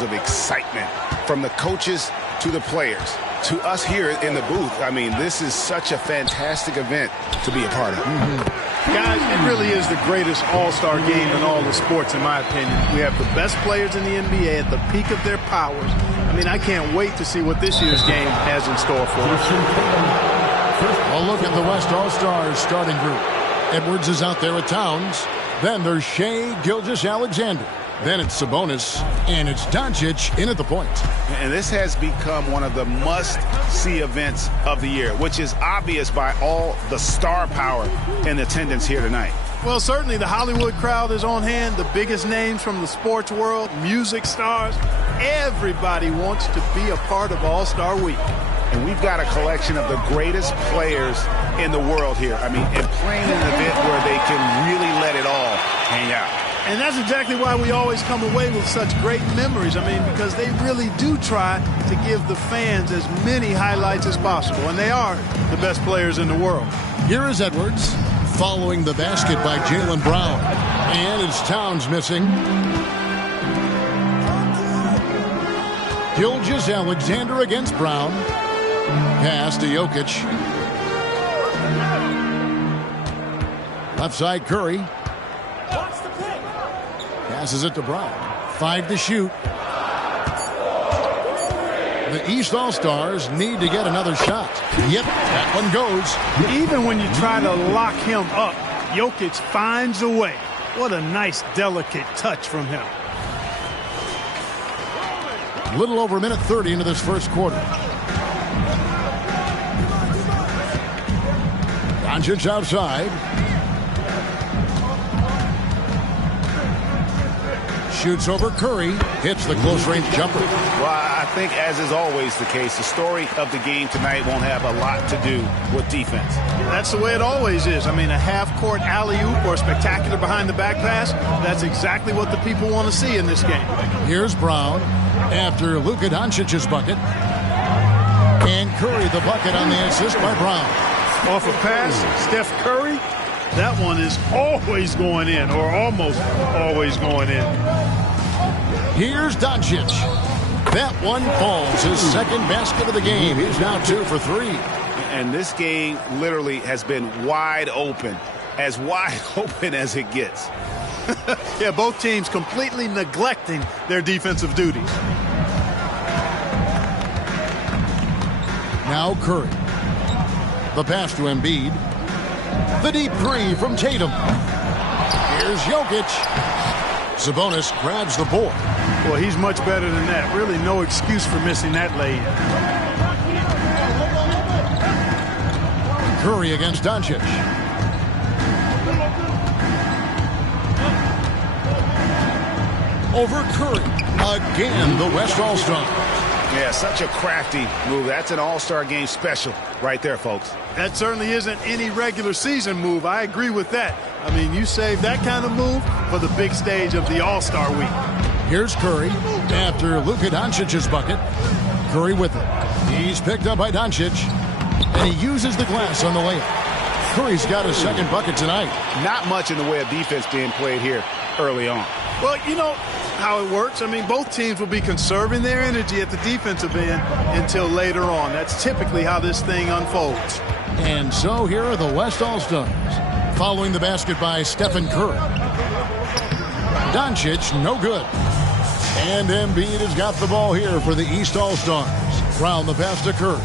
levels of excitement from the coaches to the players to us here in the booth. I mean, this is such a fantastic event to be a part of. Guys, it really is the greatest all-star game in all the sports, in my opinion. We have the best players in the NBA at the peak of their powers. I mean, I can't wait to see what this year's game has in store for us. Well, look at the West All-Stars starting group. Edwards is out there at Towns. Then there's Shai Gilgeous-Alexander. Then it's Sabonis, and it's Doncic in at the point. And this has become one of the must-see events of the year, which is obvious by all the star power in attendance here tonight. Well, certainly the Hollywood crowd is on hand, the biggest names from the sports world, music stars. Everybody wants to be a part of All-Star Week. And we've got a collection of the greatest players in the world here. I mean, and playing an event where they can really let it all hang out. And that's exactly why we always come away with such great memories. I mean, because they really do try to give the fans as many highlights as possible. And they are the best players in the world. Here is Edwards following the basket by Jaylen Brown. And it's Towns missing. Gilgeous-Alexander against Brown. Pass to Jokic. Left side Curry. Passes it to Brown. 5 to shoot. The East All-Stars need to get another shot. Yep, that one goes. Even when you try to lock him up, Jokic finds a way. What a nice, delicate touch from him. A little over a minute 30 into this first quarter. Doncic outside. Shoots over Curry, hits the close-range jumper. Well, I think, as is always the case, the story of the game tonight won't have a lot to do with defense. That's the way it always is. I mean, a half-court alley-oop or a spectacular behind-the-back pass, that's exactly what the people want to see in this game. Here's Brown after Luka Doncic's bucket. And Curry the bucket on the assist by Brown. Off a pass, Steph Curry. That one is always going in, or almost always going in. Here's Doncic. That one falls. His second basket of the game. He's now 2 for 3. And this game literally has been wide open as it gets. Yeah, both teams completely neglecting their defensive duties. Now Curry. The pass to Embiid. The deep three from Tatum. Here's Jokic. Sabonis grabs the board. Well, he's much better than that. Really no excuse for missing that lay-in. Curry against Doncic. Over Curry. Again, the West All-Star. Yeah, such a crafty move. That's an all-star game special right there, folks. That certainly isn't any regular season move. I agree with that. I mean, you save that kind of move for the big stage of the All-Star Week. Here's Curry after Luka Doncic's bucket. Curry with it. He's picked up by Doncic, and he uses the glass on the layup. Curry's got his second bucket tonight. Not much in the way of defense being played here early on. Well, you know how it works. I mean, both teams will be conserving their energy at the defensive end until later on. That's typically how this thing unfolds. And so here are the West All-Stars. Following the basket by Stephen Curry. Doncic, no good. And Embiid has got the ball here for the East All-Stars. Brown the pass to Curry.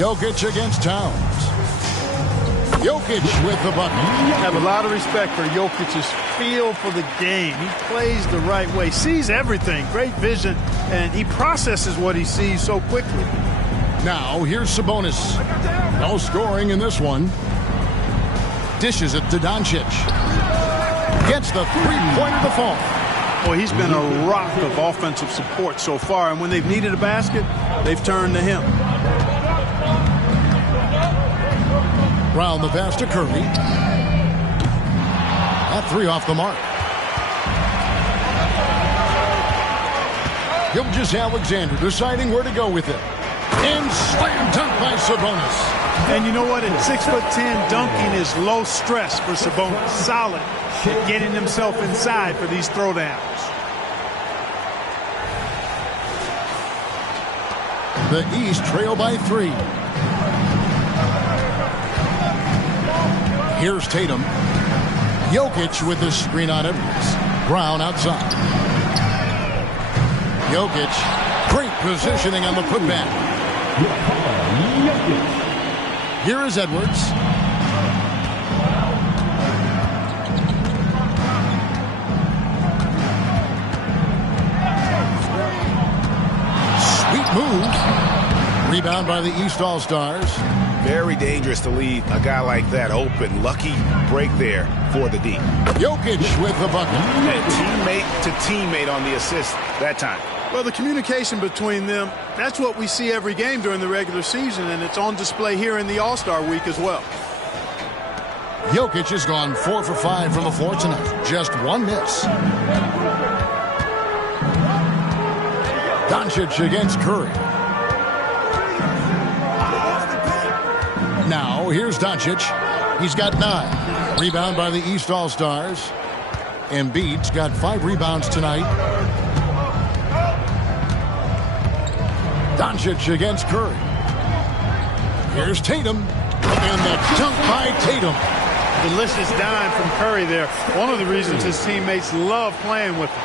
Jokic against Towns. Jokic with the bucket. I have a lot of respect for Jokic's feel for the game. He plays the right way, sees everything, great vision, and he processes what he sees so quickly. Now, here's Sabonis. No scoring in this one. Dishes it to Doncic. Gets the three-pointer to fall. Well, he's been a rock of offensive support so far, and when they've needed a basket, they've turned to him. Brown the pass to Curry. That three off the mark. Gilgeous-Alexander deciding where to go with it. And slam dunk by Sabonis. And you know what? At 6'10", dunking is low stress for Sabonis. Solid, getting himself inside for these throwdowns. The East trail by 3. Here's Tatum. Jokic with the screen on Edwards. Brown outside. Jokic, great positioning on the putback. Here is Edwards. Sweet move. Rebound by the East All-Stars. Very dangerous to leave a guy like that open. Lucky break there for the D. Jokic with the bucket. And teammate to teammate on the assist that time. Well, the communication between them, that's what we see every game during the regular season, and it's on display here in the All-Star week as well. Jokic has gone 4 for 5 from the floor tonight. Just one miss. Doncic against Curry. Now, here's Doncic. He's got 9. Rebound by the East All-Stars. Embiid's got 5 rebounds tonight. Doncic against Curry. Here's Tatum. And the dunk by Tatum. Delicious dime from Curry there. One of the reasons his teammates love playing with him.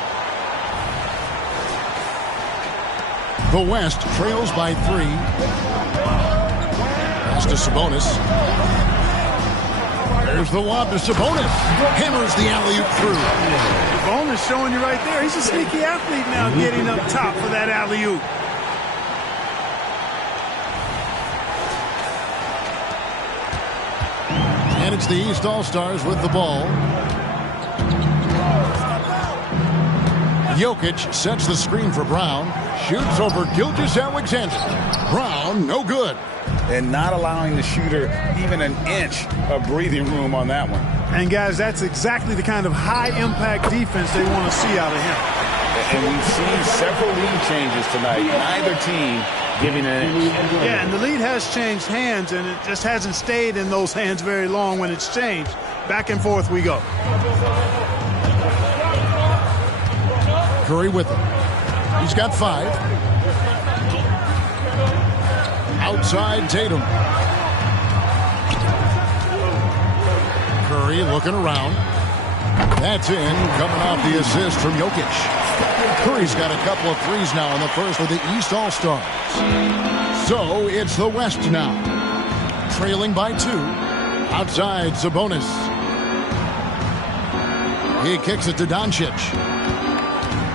The West trails by 3. Pass to Sabonis. There's the lob to Sabonis. Hammers the alley-oop through. Sabonis showing you right there. He's a sneaky athlete now, getting up top for that alley-oop. And it's the East All-Stars with the ball. Jokic sets the screen for Brown. Shoots over Gilgeous-Alexander. Brown, no good. And not allowing the shooter even an inch of breathing room on that one. And, guys, that's exactly the kind of high-impact defense they want to see out of him. And we've seen several lead changes tonight. Neither team giving an inch. Yeah, and the lead has changed hands, and it just hasn't stayed in those hands very long when it's changed. Back and forth we go. Curry with him. He's got 5. Outside Tatum. Curry looking around. That's in, coming off the assist from Jokic. Curry's got a couple of threes now in the first for the East All-Stars. So it's the West now. Trailing by 2. Outside Sabonis. He kicks it to Doncic.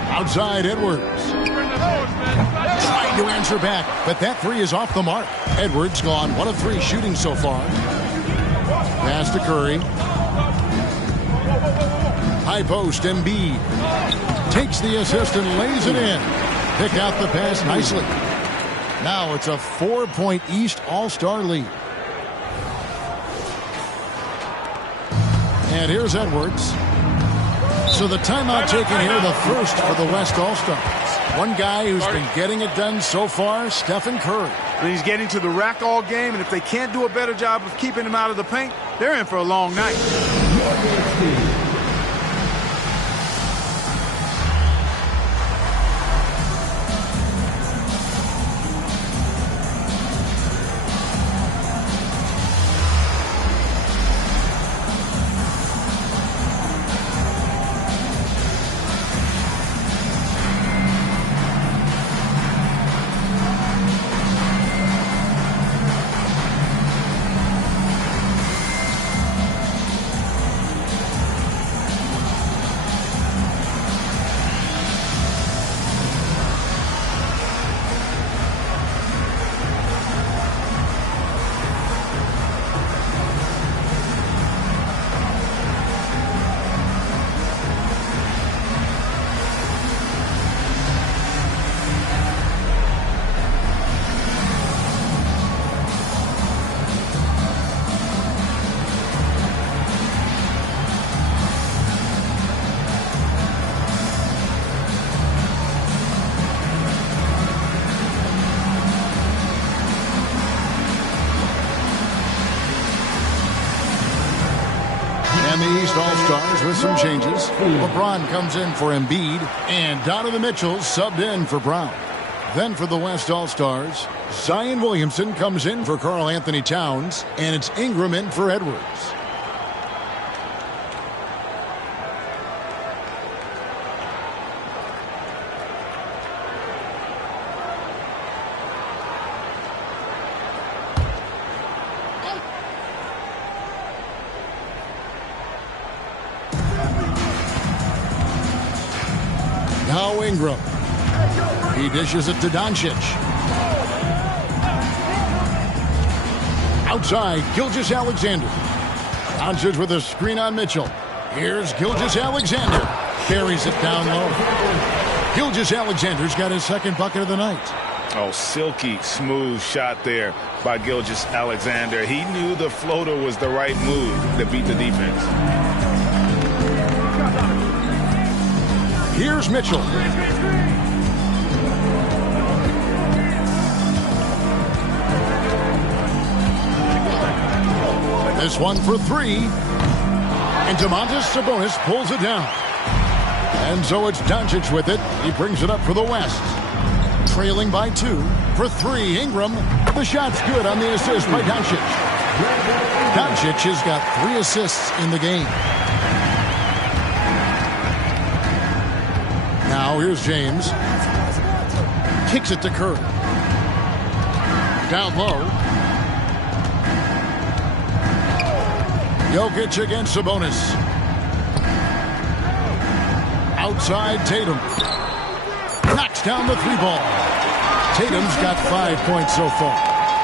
Outside Edwards. Trying to answer back, but that 3 is off the mark. Edwards gone 1 of 3 shooting so far. Pass to Curry. High post, Embiid. Takes the assist and lays it in. Pick out the pass nicely. Now it's a 4-point East All-Star lead. And here's Edwards. So the timeout taken here, the first for the West All-Stars. One guy who's been getting it done so far, Stephen Curry. And he's getting to the rack all game, and if they can't do a better job of keeping him out of the paint, they're in for a long night. with some changes. LeBron comes in for Embiid, and Donovan Mitchell subbed in for Brown. Then for the West All-Stars, Zion Williamson comes in for Karl Anthony Towns, and it's Ingram in for Edwards. Now Ingram. He dishes it to Doncic. Outside, Gilgeous-Alexander. Doncic with a screen on Mitchell. Here's Gilgeous-Alexander. Carries it down low. Gilgeous-Alexander's got his second bucket of the night. Oh, silky smooth shot there by Gilgeous-Alexander. He knew the floater was the right move to beat the defense. Here's Mitchell. This one for three. And Domantas Sabonis pulls it down. And so it's Doncic with it. He brings it up for the West. Trailing by 2 for 3. Ingram. The shot's good on the assist by Doncic. Doncic has got 3 assists in the game. Now here's James. Kicks it to Curry. Down low. Jokic against Sabonis. Outside Tatum. Knocks down the 3 ball. Tatum's got 5 points so far.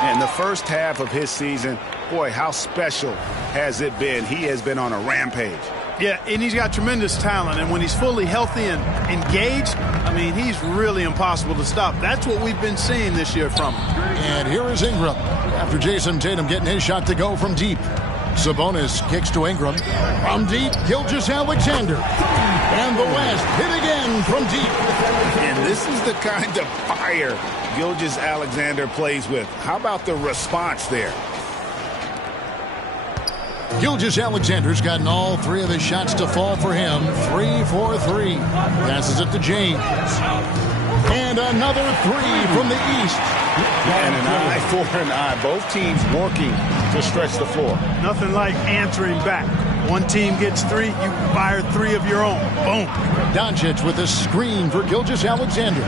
And the first half of his season, boy, how special has it been? He has been on a rampage. Yeah, and he's got tremendous talent, and when he's fully healthy and engaged, I mean, he's really impossible to stop. That's what we've been seeing this year from him. And here is Ingram after Jason Tatum getting his shot to go from deep. Sabonis kicks to Ingram. From deep, Gilgeous-Alexander. And the West hit again from deep. And this is the kind of fire Gilgeous-Alexander plays with. How about the response there? Gilgeous-Alexander's gotten all 3 of his shots to fall for him. 3 for 3. Passes it to James. And another 3 from the East. And an eye for an eye. Both teams working to stretch the floor. Nothing like answering back. One team gets 3, you fire 3 of your own. Boom. Doncic with a screen for Gilgeous-Alexander.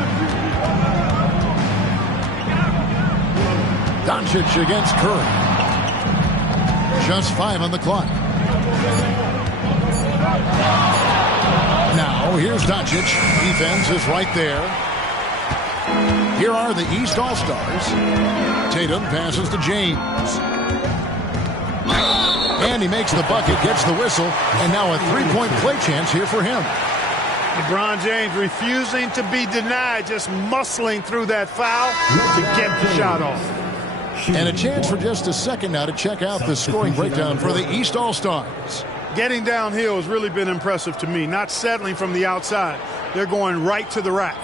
Doncic against Curry. Just 5 on the clock. Now, here's Doncic. Defense is right there. Here are the East All-Stars. Tatum passes to James. And he makes the bucket, gets the whistle, and now a 3-point play chance here for him. LeBron James refusing to be denied, just muscling through that foul to get the shot off. And a chance for just a second now to check out the scoring breakdown for the East All-Stars. Getting downhill has really been impressive to me, not settling from the outside. They're going right to the rack.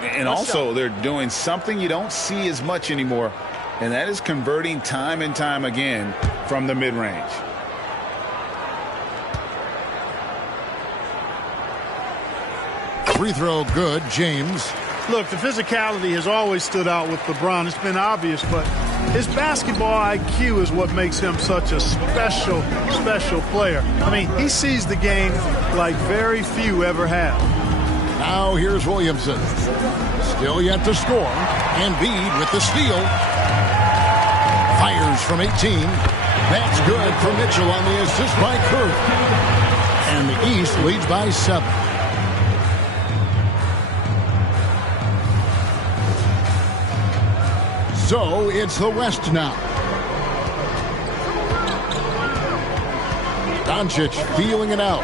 And also, they're doing something you don't see as much anymore, and that is converting time and time again from the mid-range. Free throw good, James. Look, the physicality has always stood out with LeBron. It's been obvious, but his basketball IQ is what makes him such a special, special player. I mean, he sees the game like very few ever have. Now here's Williamson. Still yet to score. Embiid with the steal. Fires from 18. That's good for Mitchell on the assist by Curry. And the East leads by 7. So it's the West now. Doncic feeling it out.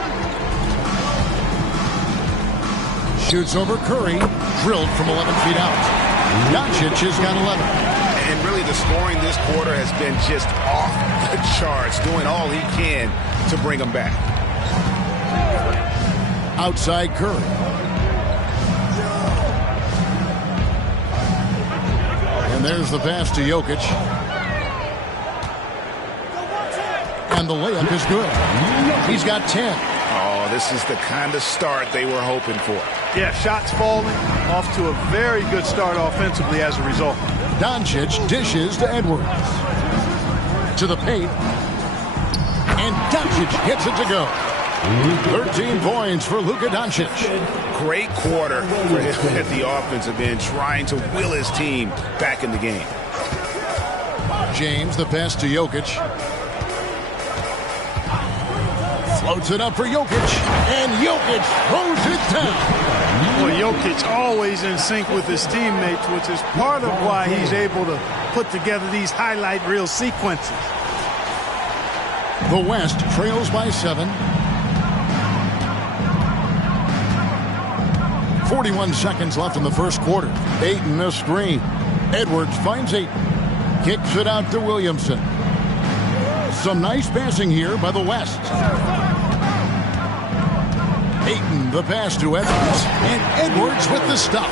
Shoots over Curry. Drilled from 11 feet out. Doncic has got 11. And really the scoring this quarter has been just off the charts, doing all he can to bring them back. Outside Curry. And there's the pass to Jokic. And the layup is good. He's got 10. Oh, this is the kind of start they were hoping for. Yeah, shots falling, off to a very good start offensively as a result. Doncic dishes to Edwards. To the paint. And Doncic gets it to go. 13 points for Luka Doncic. Great quarter for him at the offensive end, trying to will his team back in the game. James, the pass to Jokic. Floats it up for Jokic. And Jokic throws it down. Well, Jokic always in sync with his teammates, which is part of why he's able to put together these highlight reel sequences. The West trails by 7. 41 seconds left in the first quarter. Ayton a screen. Edwards finds Ayton. Kicks it out to Williamson. Some nice passing here by the West. Ayton the pass to Edwards. And Edwards with the stuff.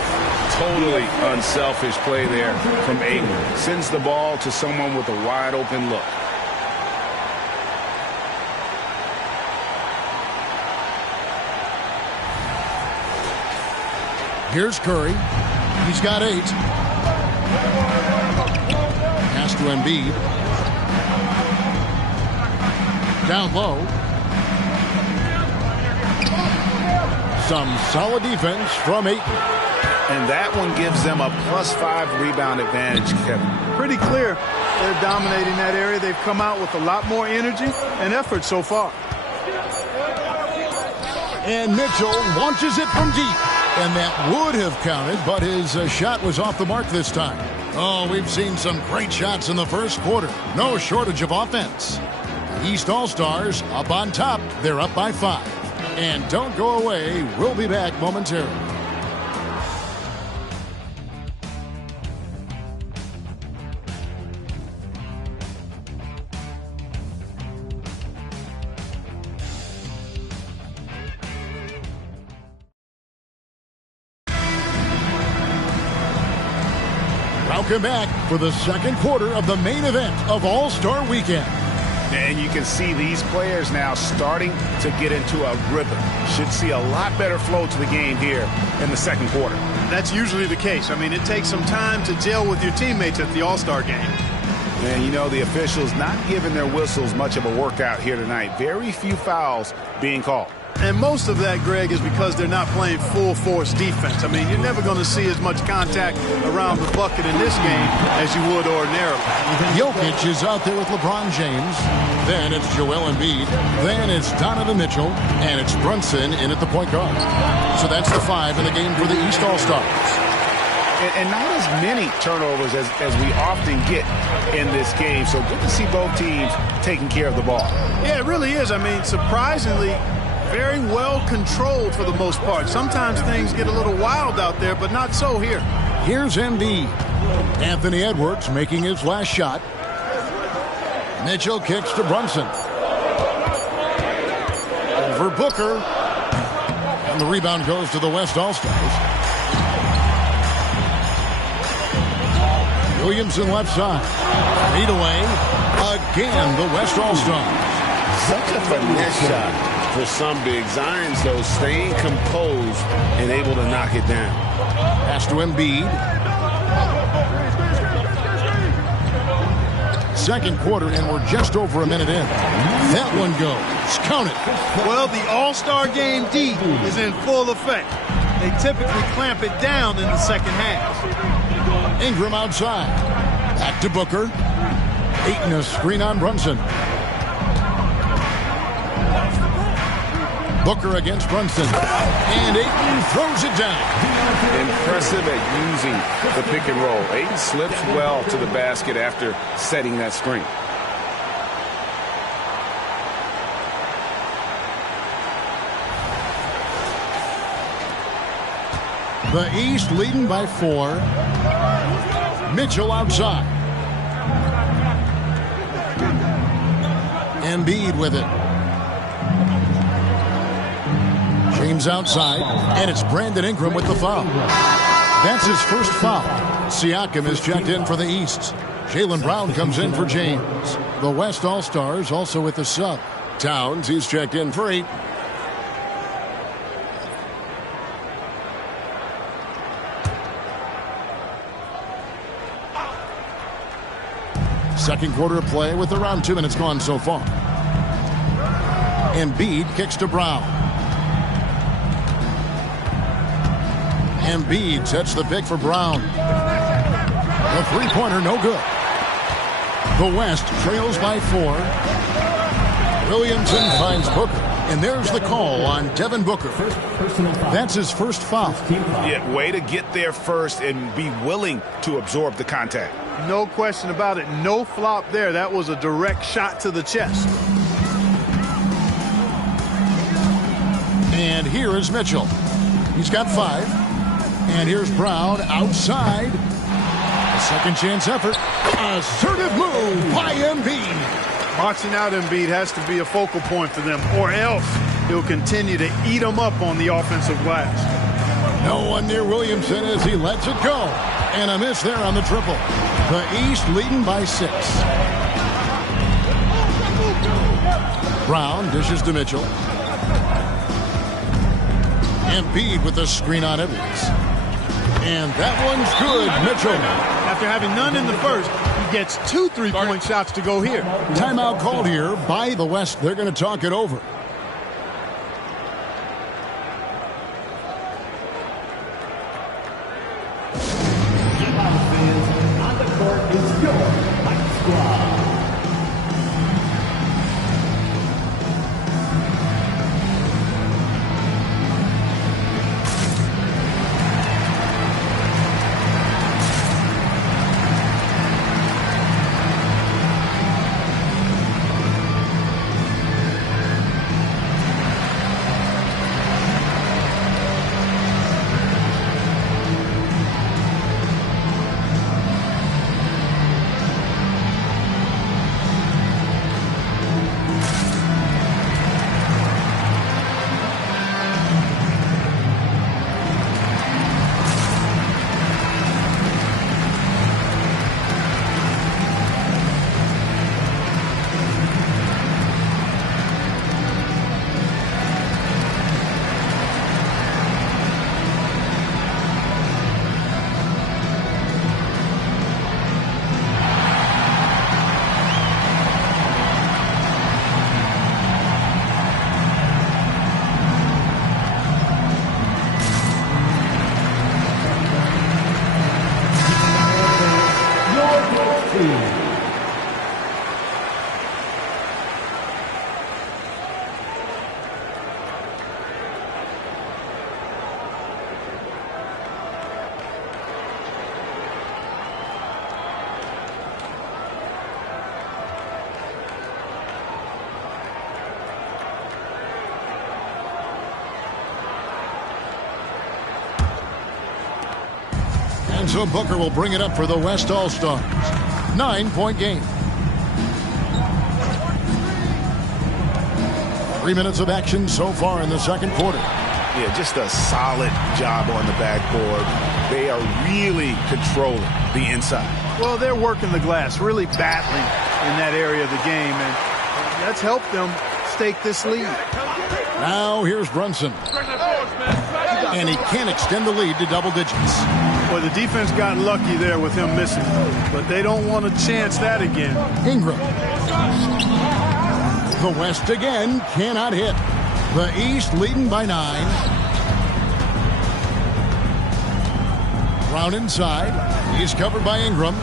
Totally unselfish play there from Ayton. Sends the ball to someone with a wide open look. Here's Curry. He's got 8. Pass to Embiid. Down low. Some solid defense from Ayton. And that one gives them a +5 rebound advantage, Kevin. Pretty clear. They're dominating that area. They've come out with a lot more energy and effort so far. And Mitchell launches it from deep. And that would have counted, but his shot was off the mark this time. Oh, we've seen some great shots in the first quarter. No shortage of offense. The East All-Stars up on top. They're up by 5. And don't go away. We'll be back momentarily. Welcome back for the second quarter of the main event of All-Star Weekend. And you can see these players now starting to get into a rhythm. Should see a lot better flow to the game here in the second quarter. That's usually the case. I mean, it takes some time to gel with your teammates at the All-Star game. And you know, the officials not giving their whistles much of a workout here tonight. Very few fouls being called. And most of that, Greg, is because they're not playing full-force defense. I mean, you're never going to see as much contact around the bucket in this game as you would ordinarily. Jokic is out there with LeBron James. Then it's Joel Embiid. Then it's Donovan Mitchell. And it's Brunson in at the point guard. So that's the 5 in the game for the East All-Stars. And not as many turnovers as we often get in this game. So good to see both teams taking care of the ball. Yeah, it really is. I mean, surprisingly, very well controlled for the most part. Sometimes things get a little wild out there, but not so here. Here's Embiid. Anthony Edwards making his last shot. Mitchell kicks to Brunson. Over Booker. And the rebound goes to the West All-Stars. Williamson left side. Lead away. Again, the West All-Stars. Such a finesse shot for some bigs. Irons, though, staying composed and able to knock it down. Pass to Embiid. Second quarter, and we're just over a minute in. That one goes. Count it. Well, the All-Star Game D is in full effect. They typically clamp it down in the second half. Ingram outside. Back to Booker. Ayton a screen on Brunson. Booker against Brunson. And Ayton throws it down. Impressive at using the pick and roll. Ayton slips well to the basket after setting that screen. The East leading by 4. Mitchell outside. Embiid with it. James outside, and it's Brandon Ingram with the foul. That's his first foul. Siakam is checked in for the East. Jaylen Brown comes in for James. The West All-Stars also with the sub. Towns, he's checked in for 8. Second quarter of play with around 2 minutes gone so far. Embiid kicks to Brown. Embiid sets the pick for Brown. The three-pointer, no good. The West trails by 4. Williamson finds Booker. And there's the call on Devin Booker. That's his first foul. Yeah, way to get there first and be willing to absorb the contact. No question about it. No flop there. That was a direct shot to the chest. And here is Mitchell. He's got 5. And here's Brown outside. A second chance effort. Assertive move by Embiid. Boxing out Embiid has to be a focal point for them, or else he'll continue to eat them up on the offensive glass. No one near Williamson as he lets it go. And a miss there on the triple. The East leading by 6. Brown dishes to Mitchell. Embiid with the screen on Edwards. And that one's good, Mitchell. After having none in the first, he gets 2 3-point shots to go here. Timeout called here by the West. They're going to talk it over. On the court is your Mike Squad. And so Booker will bring it up for the West All-Stars. 9-point game. 3 minutes of action so far in the second quarter. Yeah, just a solid job on the backboard. They are really controlling the inside. Well, they're working the glass, really battling in that area of the game, and that's helped them stake this lead. Now here's Brunson. And he can't extend the lead to double digits. Well, the defense got lucky there with him missing, but they don't want to chance that again. Ingram. The West again cannot hit. The East leading by 9. Brown inside. He's covered by Ingram.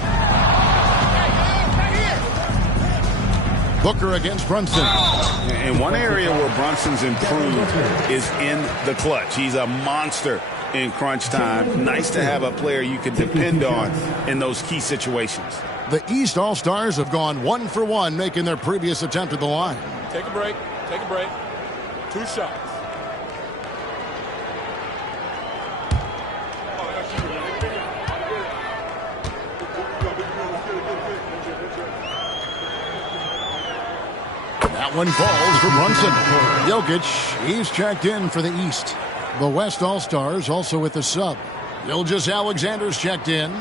Booker against Brunson. And one area where Brunson's improved is in the clutch. He's a monster in crunch time. Nice to have a player you can depend on in those key situations. The East All-Stars have gone 1 for 1, making their previous attempt at the line. Take a break. Take a break. 2 shots. That one falls for Brunson. Jokic, he's checked in for the East. The West All-Stars also with the sub. Gilgeous Alexander's checked in.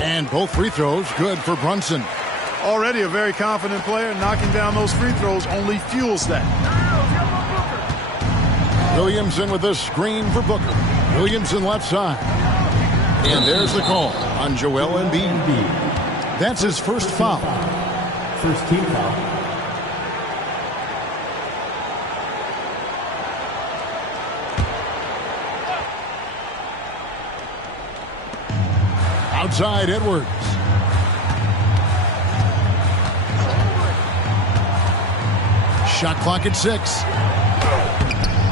And both free throws good for Brunson. Already a very confident player. Knocking down those free throws only fuels that. Williamson with the screen for Booker. Williamson left side. And there's the call on Joel Embiid. That's his first foul. First team foul. Outside Edwards. Shot clock at 6.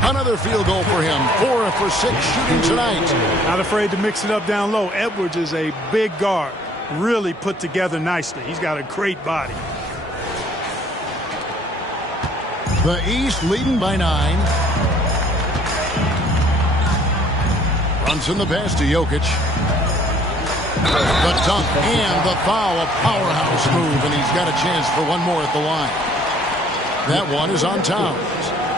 Another field goal for him. 4 for 6 shooting tonight. Not afraid to mix it up down low. Edwards is a big guard. Really put together nicely. He's got a great body. The East leading by 9. Brunson the pass to Jokic. The dunk and the foul. A powerhouse move, and he's got a chance for one more at the line. That one is on Towns.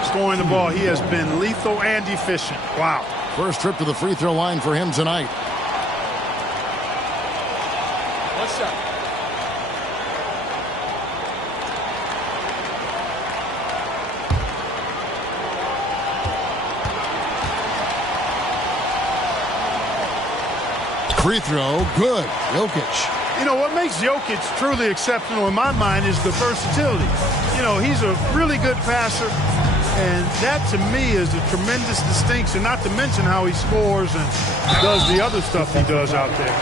Scoring the ball, he has been lethal and efficient. Wow. First trip to the free throw line for him tonight. One shot. Free throw, good. Jokic. You know, what makes Jokic truly exceptional in my mind is the versatility. You know, he's a really good passer, and that to me is a tremendous distinction, not to mention how he scores and does the other stuff he does out there.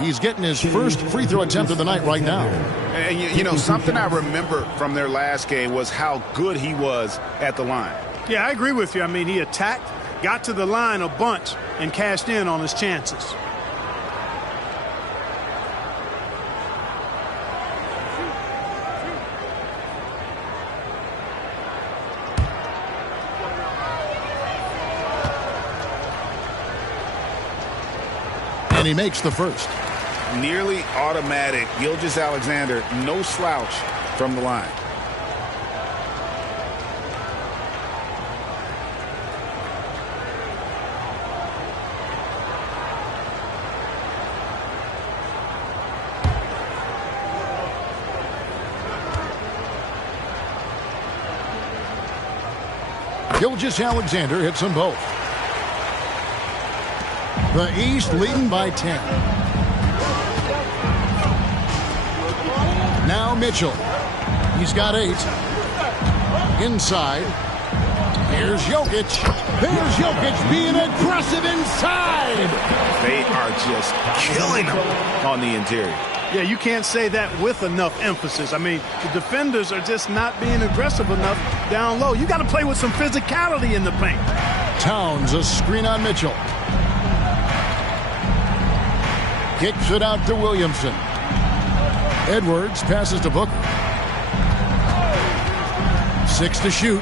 He's getting his first free throw attempt of the night right now. And you know, something I remember from their last game was how good he was at the line. Yeah, I agree with you. I mean, he attacked, got to the line a bunch, and cashed in on his chances. And he makes the first. Nearly automatic. Gilgeous-Alexander, no slouch from the line. Gilgeous-Alexander hits them both. The East leading by 10. Now Mitchell. He's got 8. Inside. Here's Jokic. There's Jokic being aggressive inside. They are just killing him on the interior. Yeah, you can't say that with enough emphasis. I mean, the defenders are just not being aggressive enough down low. You got to play with some physicality in the paint. Towns, a screen on Mitchell. Kicks it out to Williamson. Edwards passes to Booker. 6 to shoot.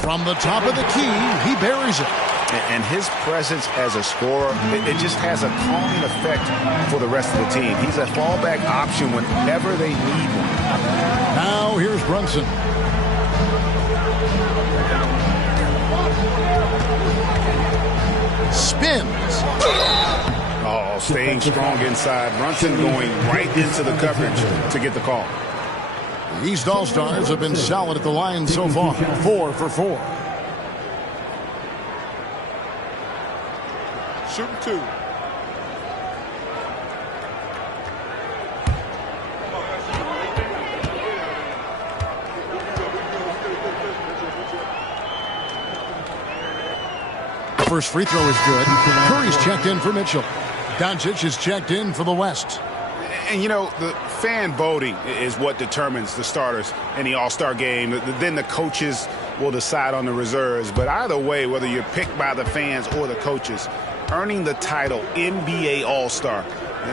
From the top of the key, he buries it. And his presence as a scorer, it just has a calming effect for the rest of the team. He's a fallback option whenever they need one. Now here's Brunson. Spins. Oh, staying strong inside. Brunson going right into the coverage to get the call. The East All-Stars have been solid at the line so far. 4 for 4. Shooting 2. First free throw is good. Curry's checked in for Mitchell. Doncic is checked in for the West. And, you know, the fan voting is what determines the starters in the All-Star game. Then the coaches will decide on the reserves. But either way, whether you're picked by the fans or the coaches, earning the title NBA All-Star,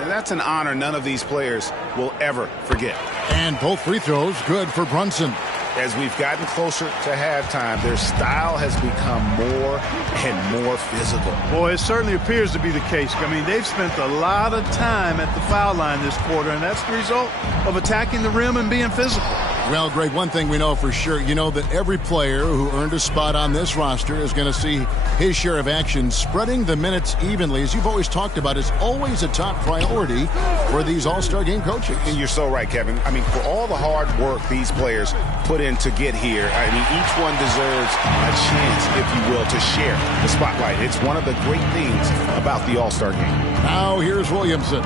that's an honor none of these players will ever forget. And both free throws good for Brunson. As we've gotten closer to halftime, their style has become more and more physical. Boy, it certainly appears to be the case. I mean, they've spent a lot of time at the foul line this quarter, and that's the result of attacking the rim and being physical. Well, Greg, one thing we know for sure, you know that every player who earned a spot on this roster is going to see his share of action. Spreading the minutes evenly, as you've always talked about, is always a top priority for these All-Star Game coaches. And you're so right, Kevin. I mean, for all the hard work these players put in to get here, I mean, each one deserves a chance, if you will, to share the spotlight. It's one of the great things about the All-Star Game. Now here's Williamson.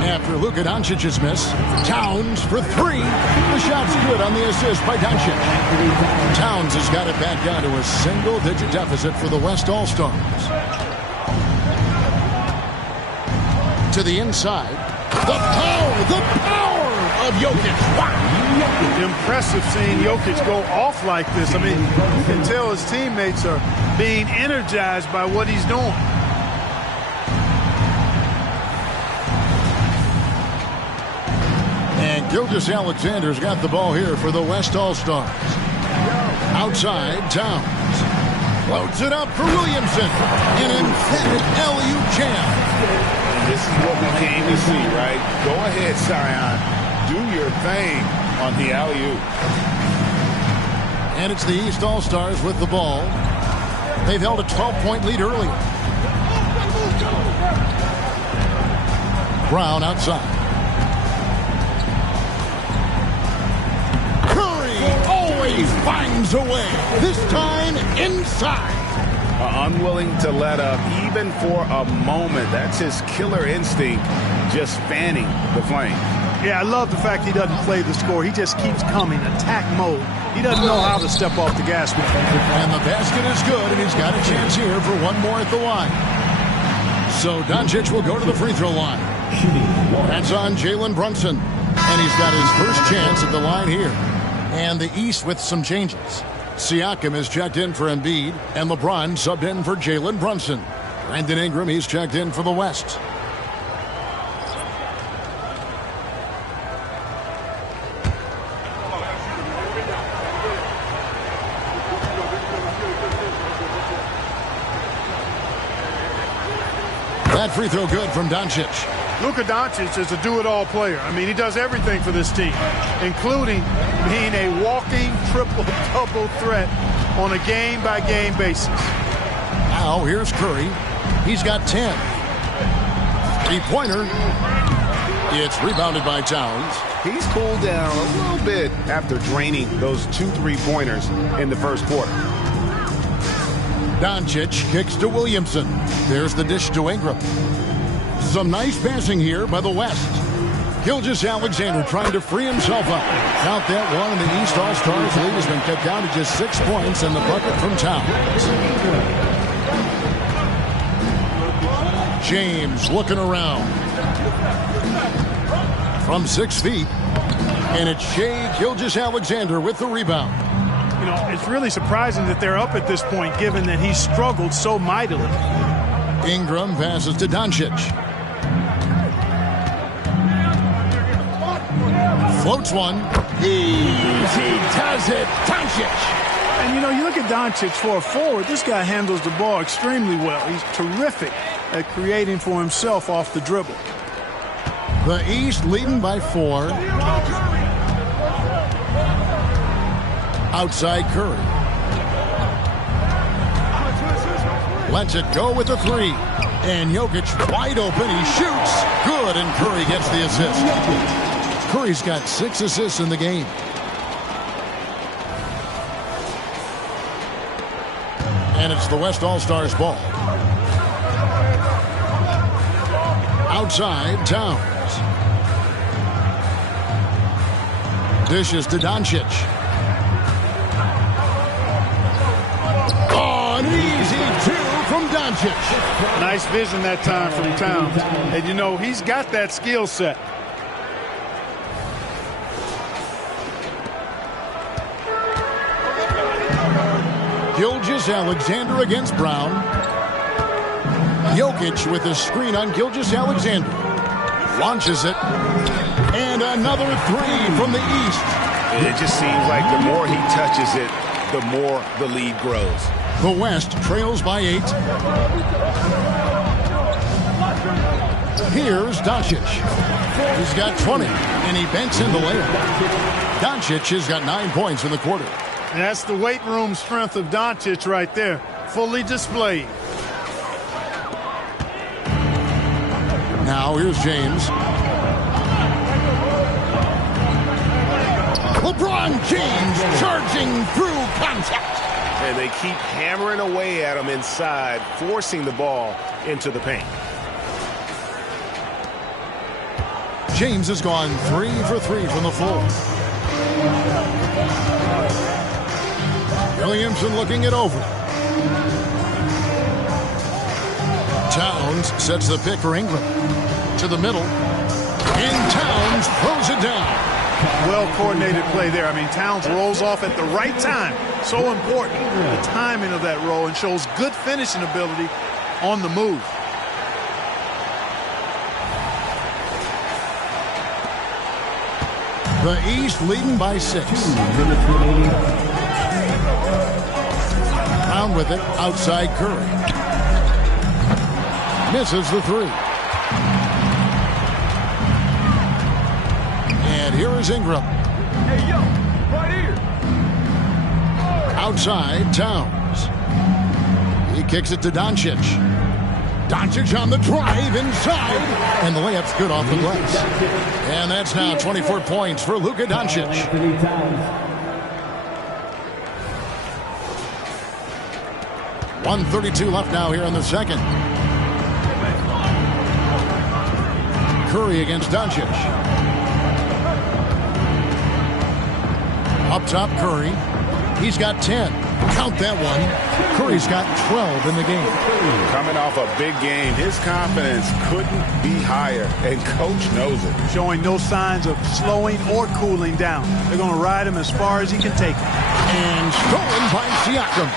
After Luka Doncic's miss, Towns for three. The shot's good on the assist by Doncic. Towns has got it back down to a single-digit deficit for the West All-Stars. To the inside. The power of Jokic. Wow. Impressive seeing Jokic go off like this. I mean, you can tell his teammates are being energized by what he's doing. And Gilgeous-Alexander's got the ball here for the West All-Stars. Outside, Towns. Floats it up for Williamson. An emphatic alley-oop jam. And this is what we came to see, right? Go ahead, Zion. Do your thing on the alley-oop. And it's the East All-Stars with the ball. They've held a 12-point lead earlier. Brown outside. Always finds a way. This time inside. Unwilling to let up even for a moment. That's his killer instinct, just fanning the flame. Yeah, I love the fact he doesn't play the score. He just keeps coming, attack mode. He doesn't know how to step off the gas. And the basket is good, and he's got a chance here for one more at the line. So Doncic will go to the free throw line. That's on Jalen Brunson. And he's got his first chance at the line here. And the East with some changes. Siakam is checked in for Embiid, and LeBron subbed in for Jalen Brunson. Brandon Ingram, he's checked in for the West. That free throw good from Doncic. Luka Doncic is a do-it-all player. I mean, he does everything for this team, including being a walking triple-double threat on a game-by-game basis. Now, here's Curry. He's got 10. Three-pointer. It's rebounded by Towns. He's cooled down a little bit after draining those 2 3-pointers in the first quarter. Doncic kicks to Williamson. There's the dish to Ingram. Some nice passing here by the West. Gilgeous-Alexander trying to free himself up. Count that one, and the East All-Stars lead has been cut down to just 6 points and the bucket from Towns. James looking around. From 6 feet. And it's Shai Gilgeous-Alexander with the rebound. You know, it's really surprising that they're up at this point, given that he struggled so mightily. Ingram passes to Doncic. Floats one. Easy does it. Doncic. And, you know, you look at Doncic for a forward, this guy handles the ball extremely well. He's terrific at creating for himself off the dribble. The East leading by 4. Outside Curry. Lets it go with the 3. And Jokic wide open. He shoots. Good, and Curry gets the assist. Curry's got 6 assists in the game. And it's the West All-Stars ball. Outside, Towns. Dishes to Doncic. Oh, an easy 2 from Doncic. Nice vision that time from Towns. And, you know, he's got that skill set. Gilgeous-Alexander against Brown. Jokic with a screen on Gilgeous-Alexander. Launches it. And another 3 from the East. It just seems like the more he touches it, the more the lead grows. The West trails by 8. Here's Doncic. He's got 20, and he banks in the layup. Doncic has got 9 points in the quarter. And that's the weight room strength of Doncic right there, fully displayed. Now here's James. LeBron James charging through contact. And they keep hammering away at him inside, forcing the ball into the paint. James has gone 3 for 3 from the floor. Williamson looking it over. Towns sets the pick for Ingram. To the middle. And Towns throws it down. Well-coordinated play there. I mean, Towns rolls off at the right time. So important, the timing of that roll, and shows good finishing ability on the move. The East leading by 6. Brown with it, outside Curry. Misses the 3. And here is Ingram. Hey, yo, right here. Outside, Towns. He kicks it to Doncic. Doncic on the drive inside. And the layup's good off the glass. And that's now 24 points for Luka Doncic. 1:32 left now here in the second. Curry against Doncic. Up top, Curry. He's got 10. Count that one. Curry's got 12 in the game. Coming off a big game, his confidence couldn't be higher, and coach knows it. Showing no signs of slowing or cooling down. They're going to ride him as far as he can take him. And stolen by Siakam.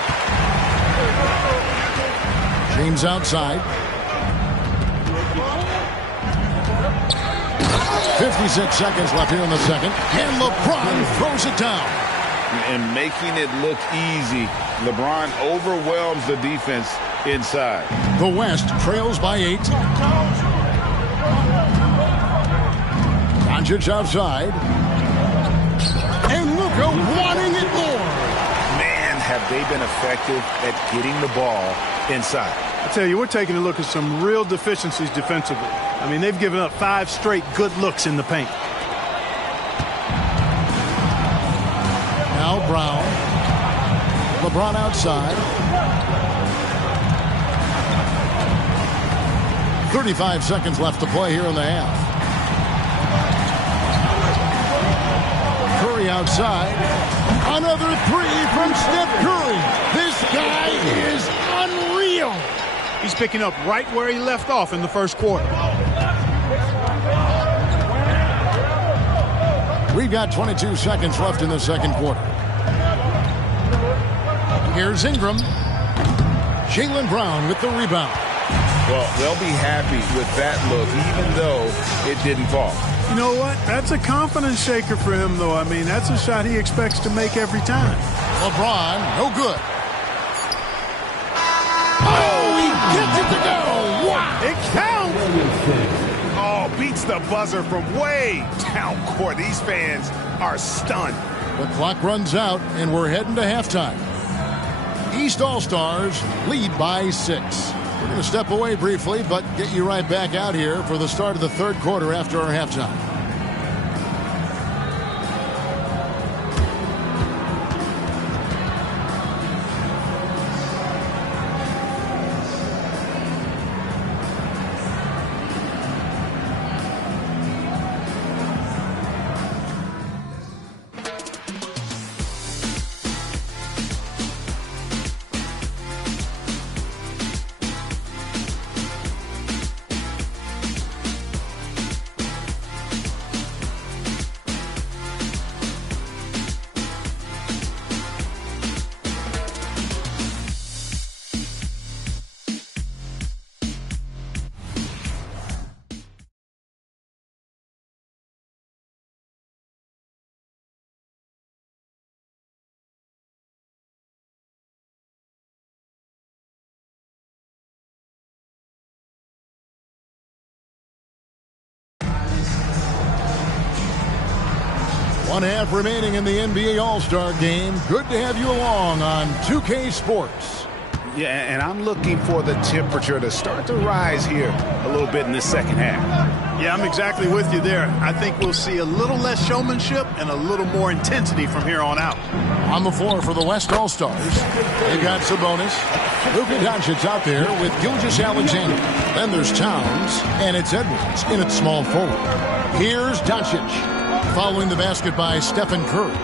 James outside. 56 seconds left here in the second. And LeBron throws it down. And making it look easy, LeBron overwhelms the defense inside. The West trails by 8. Doncic outside. And Luka wanting it more. Man, have they been effective at getting the ball inside. I tell you, we're taking a look at some real deficiencies defensively. I mean, they've given up 5 straight good looks in the paint. Now Brown. LeBron outside. 35 seconds left to play here in the half. Curry outside. Another 3 from Steph Curry. This guy is unreal. He's picking up right where he left off in the first quarter. We've got 22 seconds left in the second quarter. Here's Ingram. Jaylen Brown with the rebound. Well, they'll be happy with that look, even though it didn't fall. You know what? That's a confidence shaker for him, though. I mean, that's a shot he expects to make every time. LeBron, no good. Oh, he gets it to go. Wow. It counts. Oh, beats the buzzer from way down court. These fans are stunned. The clock runs out, and we're heading to halftime. East All-Stars lead by 6. We're going to step away briefly, but get you right back out here for the start of the third quarter after our halftime. 1/2 remaining in the NBA All-Star Game. Good to have you along on 2K Sports. Yeah, and I'm looking for the temperature to start to rise here a little bit in the second half. Yeah, I'm exactly with you there. I think we'll see a little less showmanship and a little more intensity from here on out. On the floor for the West All-Stars, they got Sabonis. Luka Doncic out there with Gilgeous-Alexander. Then there's Towns, and it's Edwards in its small forward. Here's Doncic, following the basket by Stephen Curry.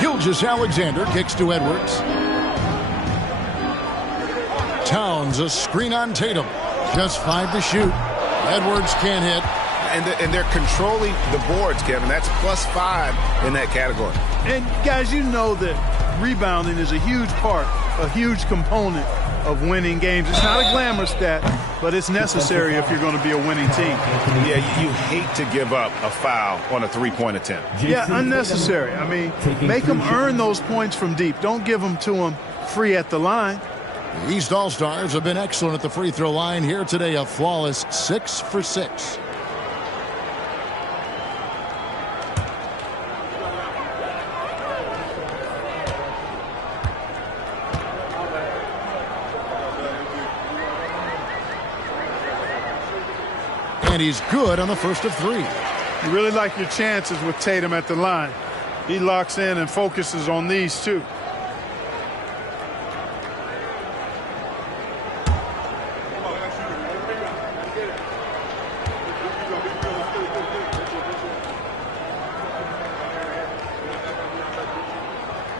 Gilgeous-Alexander kicks to Edwards. Towns, a screen on Tatum. Just 5 to shoot. Edwards can't hit. And they're controlling the boards, Kevin. That's +5 in that category. And, guys, you know that rebounding is a huge part, a huge component of winning games. It's not a glamour stat, but it's necessary if you're going to be a winning team. Yeah, you hate to give up a foul on a three-point attempt. Yeah, unnecessary. I mean, make them earn those points from deep. Don't give them to them free at the line. The East All-Stars have been excellent at the free throw line here today, a flawless 6 for 6. And he's good on the first of 3. You really like your chances with Tatum at the line. He locks in and focuses on these two.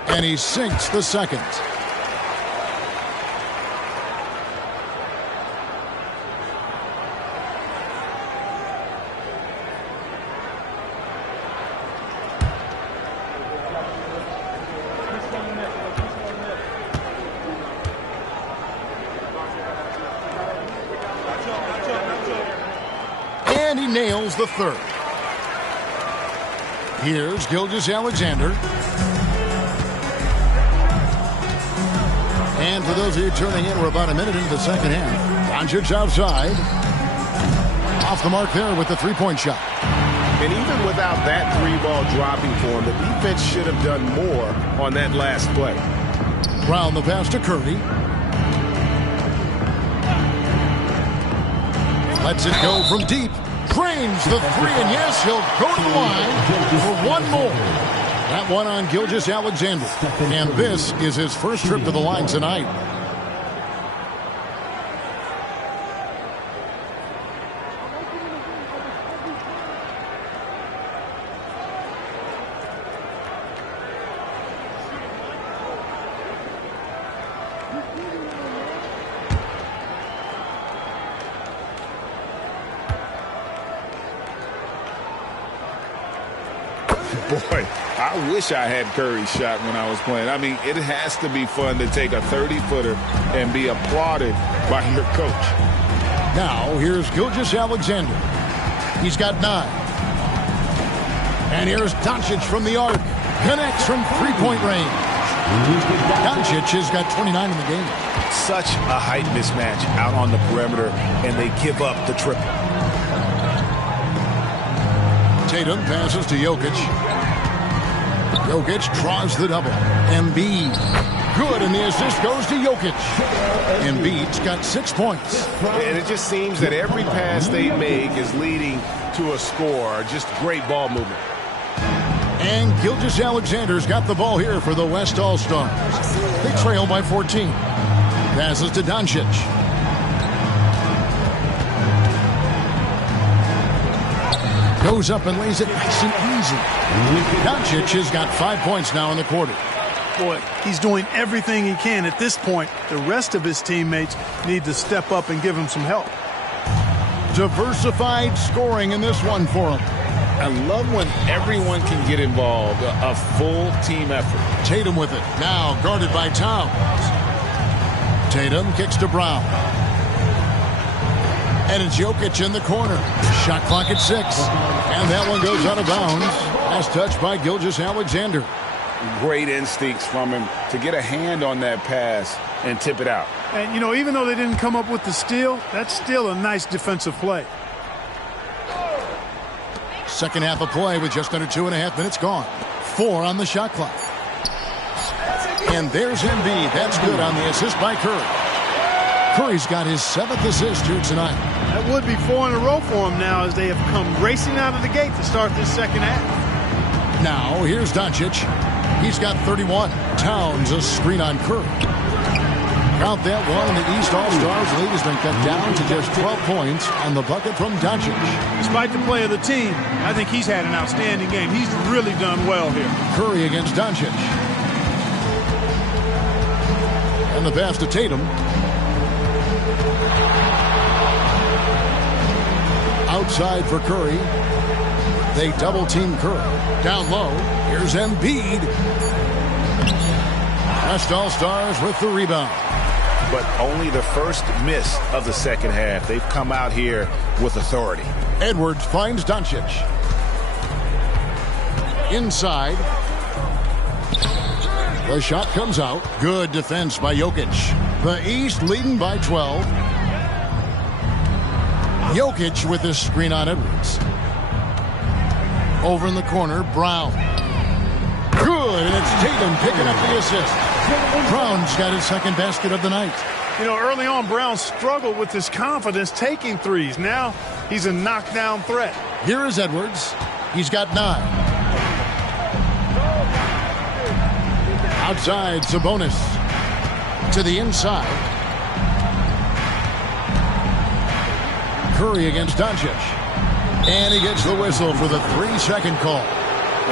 And he sinks the second. And he nails the third. Here's Gilgeous-Alexander. And for those of you turning in, we're about a minute into the second half. Doncic outside. Off the mark there with the three-point shot. And even without that three-ball dropping for him, the defense should have done more on that last play. Brown the pass to Curry. Lets it go from deep. Drains the three, and yes, he'll go to the line for one more. That one on Gilgeous-Alexander. And this is his first trip to the line tonight. Boy, I wish I had Curry's shot when I was playing. I mean, it has to be fun to take a 30-footer and be applauded by your coach. Now, here's Gilgeous-Alexander. He's got 9. And here's Doncic from the arc. Connects from three-point range. Doncic has got 29 in the game. Such a height mismatch out on the perimeter, and they give up the triple. Tatum passes to Jokic. Jokic draws the double. Embiid. Good, and the assist goes to Jokic. Embiid's got 6 points. And it just seems that every pass they make is leading to a score. Just great ball movement. And Gilgeous-Alexander's got the ball here for the West All-Stars. They trail by 14. Passes to Doncic. Goes up and lays it nice and easy. Doncic has got 5 points now in the quarter. Boy, he's doing everything he can at this point. The rest of his teammates need to step up and give him some help. Diversified scoring in this one for him. I love when everyone can get involved, a full team effort. Tatum with it. Now guarded by Towns. Tatum kicks to Brown. And it's Jokic in the corner. Shot clock at 6. And that one goes out of bounds. Last touch by Gilgeous-Alexander. Great instincts from him to get a hand on that pass and tip it out. And, you know, even though they didn't come up with the steal, that's still a nice defensive play. Second half of play with just under 2.5 minutes gone. 4 on the shot clock. And there's Embiid. That's good on the assist by Curry. Curry's got his 7th assist here tonight. That would be 4 in a row for him now as they have come racing out of the gate to start this second half. Now here's Doncic. He's got 31. Towns a screen on Curry. Count that one, and the East All-Stars lead has been cut down to just 12 points on the bucket from Doncic. Despite the play of the team, I think he's had an outstanding game. He's really done well here. Curry against Doncic. And the pass to Tatum. Outside for Curry. They double-team Curry. Down low, here's Embiid. West All-Stars with the rebound. But only the first miss of the second half. They've come out here with authority. Edwards finds Doncic. Inside. The shot comes out. Good defense by Jokic. The East leading by 12. Jokic with this screen on Edwards. Over in the corner, Brown. Good, and it's Tatum picking up the assist. Brown's got his second basket of the night. You know, early on, Brown struggled with his confidence taking threes. Now he's a knockdown threat. Here is Edwards. He's got 9. Outside, Sabonis. To the inside. Curry against Doncic. And he gets the whistle for the 3-second call.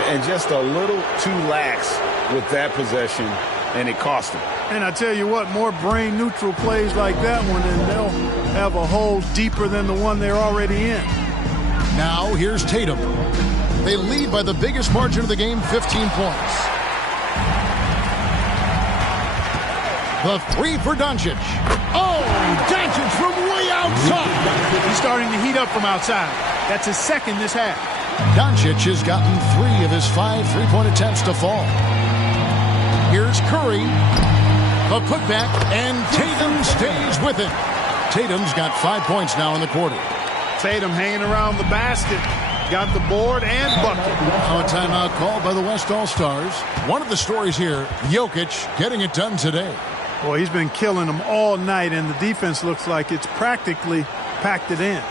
And just a little too lax with that possession, and it cost him. And I tell you what, more brain-neutral plays like that one, and they'll have a hole deeper than the one they're already in. Now here's Tatum. They lead by the biggest margin of the game, 15 points. The 3 for Doncic. Oh, Doncic from way outside. He's starting to heat up from outside. That's his second this half. Doncic has gotten 3 of his 5 3-point attempts to fall. Here's Curry. The putback, and Tatum stays with it. Tatum's got 5 points now in the quarter. Tatum hanging around the basket. Got the board and bucket. Now a timeout called by the West All-Stars. One of the stories here, Jokic getting it done today. Boy, he's been killing them all night, and the defense looks like it's practically packed it in.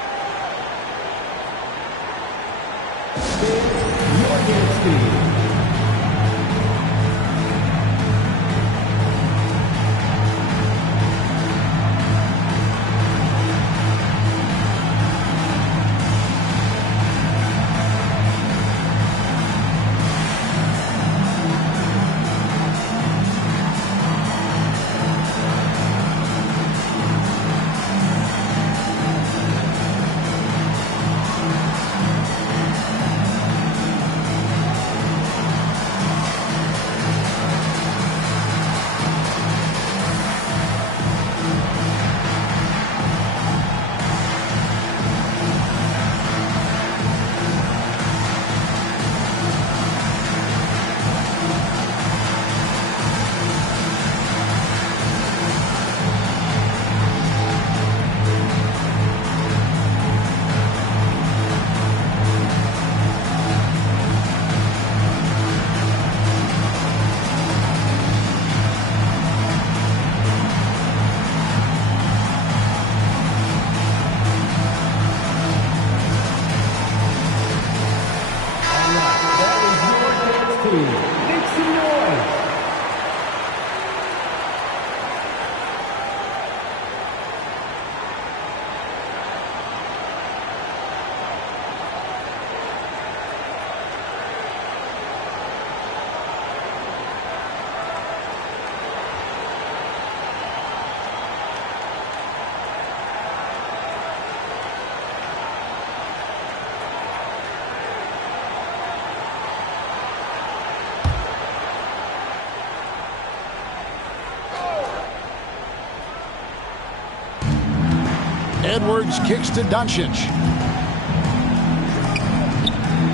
Edwards kicks to Doncic.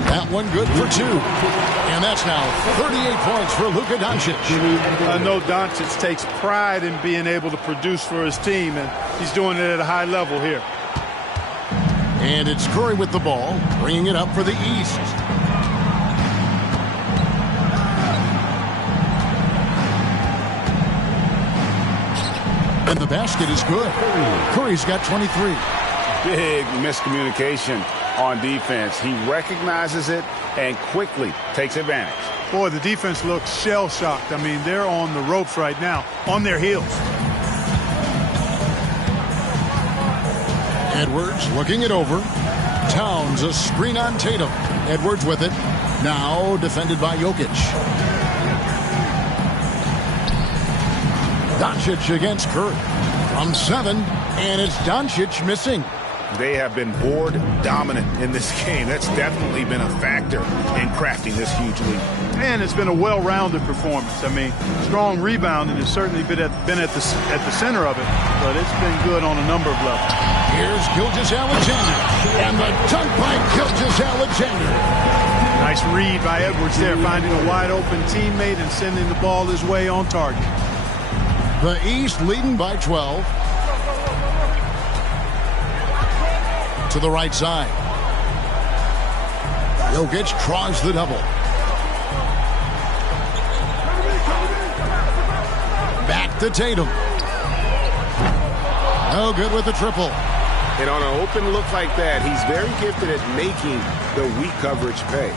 That one good for 2. And that's now 38 points for Luka Doncic. I know Doncic takes pride in being able to produce for his team, and he's doing it at a high level here. And it's Curry with the ball, bringing it up for the East. And the basket is good. Curry's got 23. Big miscommunication on defense. He recognizes it and quickly takes advantage. Boy, the defense looks shell-shocked. I mean, they're on the ropes right now, on their heels. Edwards looking it over. Towns a screen on Tatum. Edwards with it. Now defended by Jokic. Doncic against Curry. From 7, and it's Doncic missing. They have been board dominant in this game. That's definitely been a factor in crafting this huge lead. And it's been a well-rounded performance. I mean, strong rebounding has certainly been at the center of it, but it's been good on a number of levels. Here's Gilgeous-Alexander, and the dunk by Gilgeous-Alexander. Nice read by Edwards there, finding a wide-open teammate and sending the ball his way on target. The East leading by 12. To the right side. Jokic draws the double. Back to Tatum. No good with the triple. And on an open look like that, he's very gifted at making the weak coverage pay.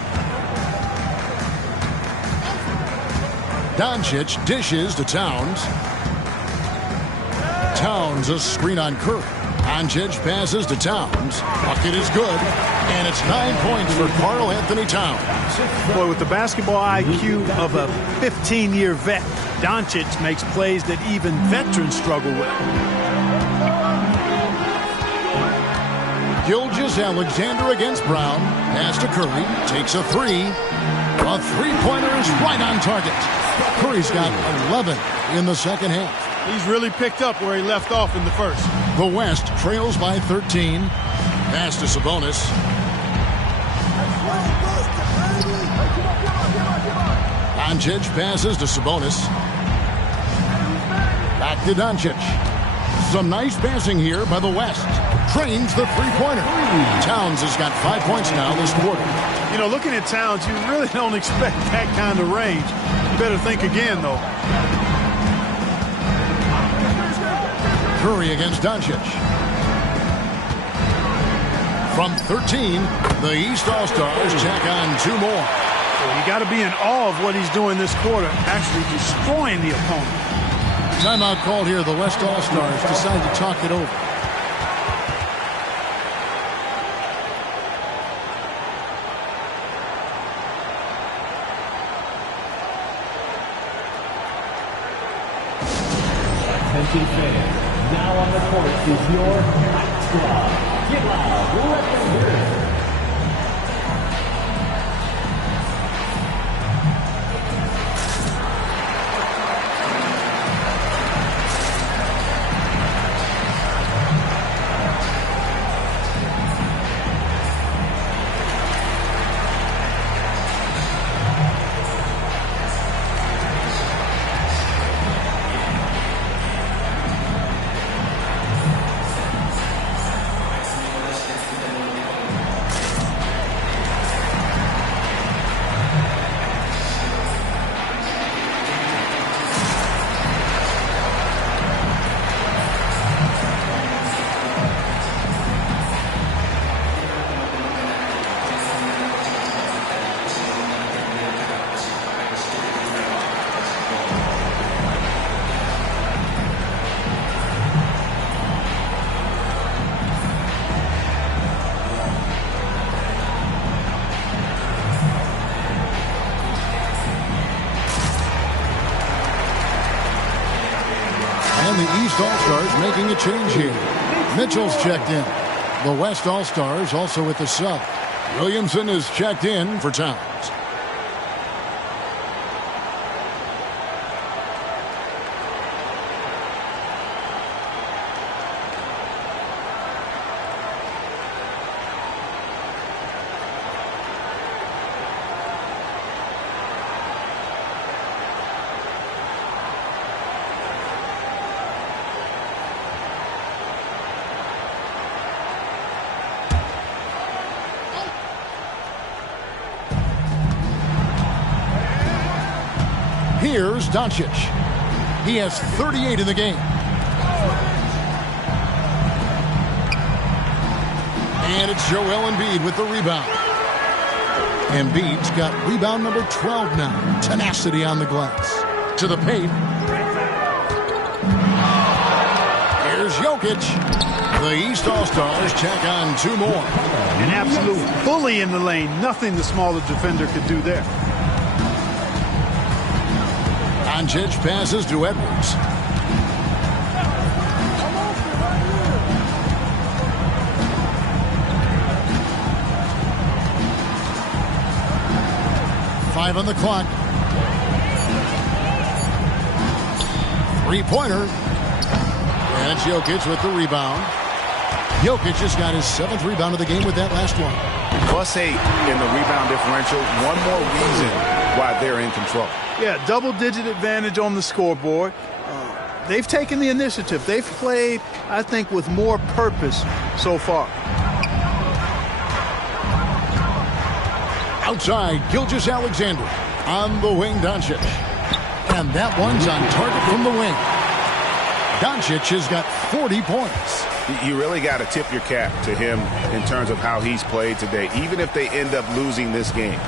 Doncic dishes to Towns. Towns a screen on Curry. Doncic passes to Towns. Bucket is good. And it's 9 points for Karl-Anthony Towns. Boy, with the basketball IQ of a 15-year vet, Doncic makes plays that even veterans struggle with. Gilgeous-Alexander against Brown. Pass to Curry. Takes a 3. A three-pointer is right on target. Curry's got 11 in the second half. He's really picked up where he left off in the first. The West trails by 13. Pass to Sabonis. Doncic passes to Sabonis. Back to Doncic. Some nice passing here by the West. Trains the three-pointer. Towns has got 5 points now this quarter. You know, looking at Towns, you really don't expect that kind of range. You better think again, though. Curry against Doncic. From 13, the East All-Stars tack on 2 more. You got to be in awe of what he's doing this quarter, actually destroying the opponent. Timeout called here. The West All-Stars decide to talk it over. Attention fans, now on the court is your Night Squad. Get loud, let them hear it. And the East All-Stars making a change here. Mitchell's checked in. The West All-Stars also with the sub. Williamson is checked in for Towns. Here's Doncic. He has 38 in the game. And it's Joel Embiid with the rebound. Embiid's got rebound number 12 now. Tenacity on the glass. To the paint. Here's Jokic. The East All-Stars check on 2 more. An absolute bully in the lane. Nothing the smaller defender could do there. Doncic passes to Edwards. Five on the clock. Three-pointer. And it's Jokic with the rebound. Jokic just got his 7th rebound of the game with that last one. +8 in the rebound differential. One more reason why they're in control. Yeah, double-digit advantage on the scoreboard. They've taken the initiative. They've played, I think, with more purpose so far. Outside, Gilgeous-Alexander. On the wing, Doncic. And that one's on target from the wing. Doncic has got 40 points. You really got to tip your cap to him in terms of how he's played today, even if they end up losing this game.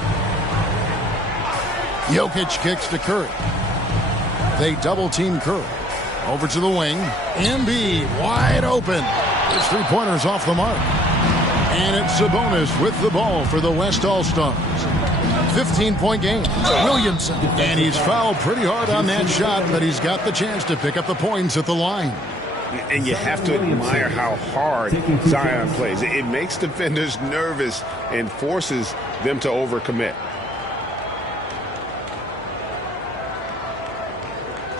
Jokic kicks to Curry. They double-team Curry. Over to the wing. Embiid wide open. His three-pointer's off the mark. And it's Sabonis with the ball for the West All-Stars. 15-point game. Williamson. And he's fouled pretty hard on that shot, but he's got the chance to pick up the points at the line. And you have to admire how hard Zion plays. It makes defenders nervous and forces them to overcommit.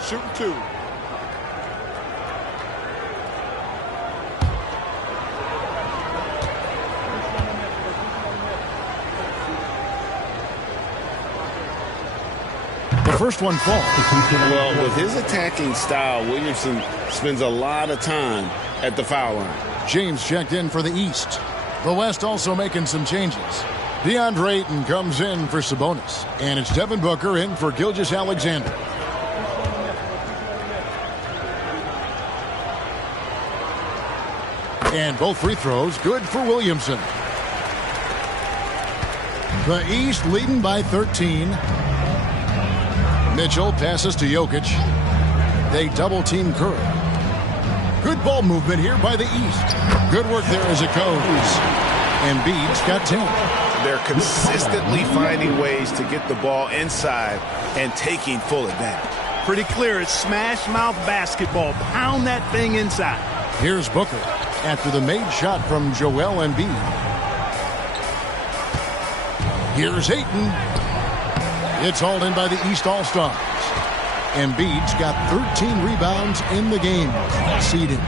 Shooting 2. The first one falls. Well, with his attacking style, Williamson spends a lot of time at the foul line. James checked in for the East. The West also making some changes. DeAndre Ayton comes in for Sabonis. And it's Devin Booker in for Gilgeous-Alexander. And both free throws good for Williamson. The East leading by 13. Mitchell passes to Jokic. They double-team Curry. Good ball movement here by the East. Good work there as it goes. Embiid's got 10. They're consistently finding ways to get the ball inside and taking full advantage. Pretty clear. It's smash-mouth basketball. Pound that thing inside. Here's Booker after the made shot from Joel Embiid. Here's Ayton. It's hauled in by the East All-Stars. Embiid's got 13 rebounds in the game. Seeding.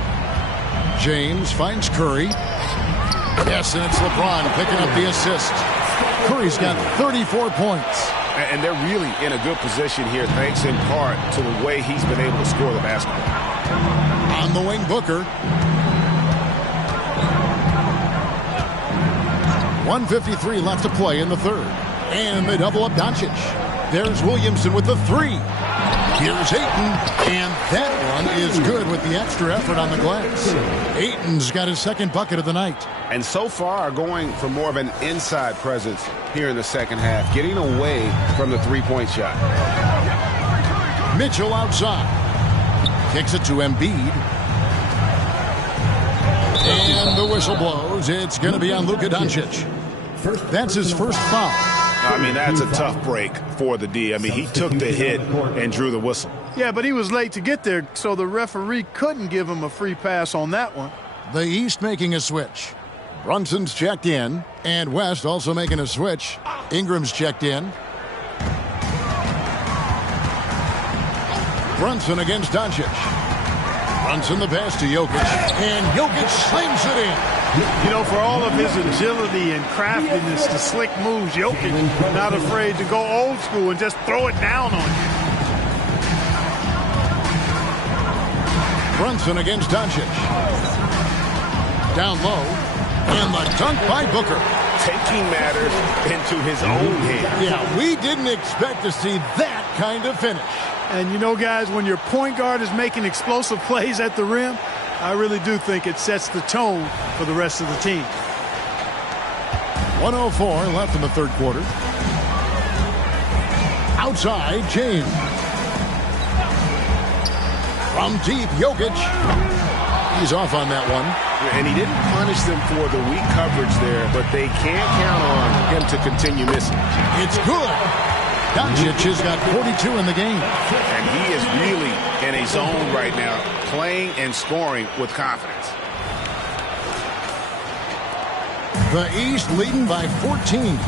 James finds Curry. Yes, and it's LeBron picking up the assist. Curry's got 34 points. And they're really in a good position here, thanks in part to the way he's been able to score the basketball. On the wing, Booker. 1:53 left to play in the third. And they double up Doncic. There's Williamson with the 3. Here's Ayton. And that one is good with the extra effort on the glass. Ayton's got his 2nd bucket of the night. And so far are going for more of an inside presence here in the second half, getting away from the three-point shot. Mitchell outside. Kicks it to Embiid. And the whistle blows. It's going to be on Luka Doncic. That's his first foul. I mean, that's a tough break for the D. I mean, he took the hit and drew the whistle. Yeah, but he was late to get there, so the referee couldn't give him a free pass on that one. The East making a switch. Brunson's checked in, and West also making a switch. Ingram's checked in. Brunson against Doncic. Brunson the pass to Jokic, and Jokic slings it in. You know, for all of his agility and craftiness, the slick moves, Jokic not afraid to go old school and just throw it down on you. Brunson against Doncic. Down low, and the dunk by Booker. taking matters into his own hands. Yeah, we didn't expect to see that kind of finish. And you know, guys, when your point guard is making explosive plays at the rim, I really do think it sets the tone for the rest of the team. 1:04 left in the third quarter. Outside, James. From deep, Jokic. He's off on that one. And he didn't punish them for the weak coverage there, but they can't count on him to continue missing. It's good. Doncic has got 42 in the game. And he is really in a zone right now, playing and scoring with confidence. The East leading by 14.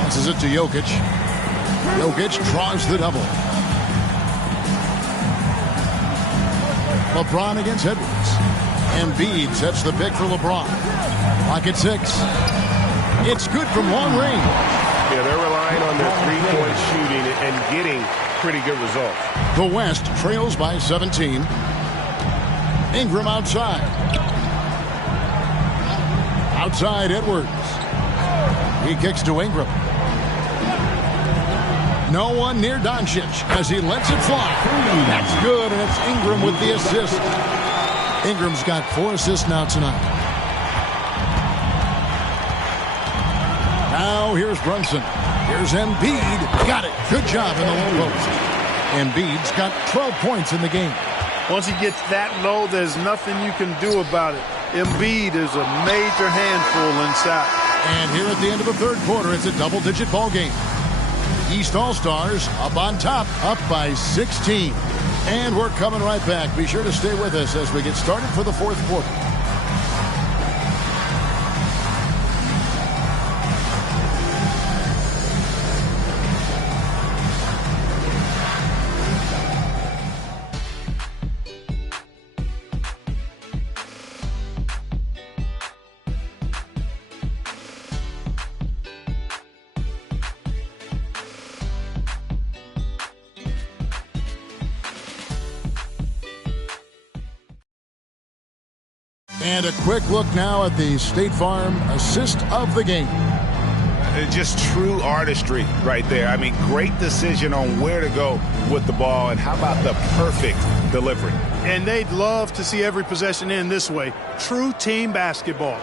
Passes it to Jokic. Jokic draws the double. LeBron against Edwards. Embiid sets the pick for LeBron. Clock at 6. It's good from long range. Yeah, they're relying on their three-point shooting and getting pretty good results. The West trails by 17. Ingram outside. Outside, Edwards. He kicks to Ingram. No one near Doncic as he lets it fly. That's good, and it's Ingram with the assist. Ingram's got 4 assists now tonight. Now here's Brunson. Here's Embiid. Got it. Good job in the low post. Embiid's got 12 points in the game. Once he gets that low, there's nothing you can do about it. Embiid is a major handful inside. And here at the end of the third quarter, it's a double-digit ball game. East All-Stars up on top, up by 16. And we're coming right back. Be sure to stay with us as we get started for the fourth quarter. And a quick look now at the State Farm assist of the game. Just true artistry right there. I mean, great decision on where to go with the ball, and how about the perfect delivery? And they'd love to see every possession end this way. True team basketball.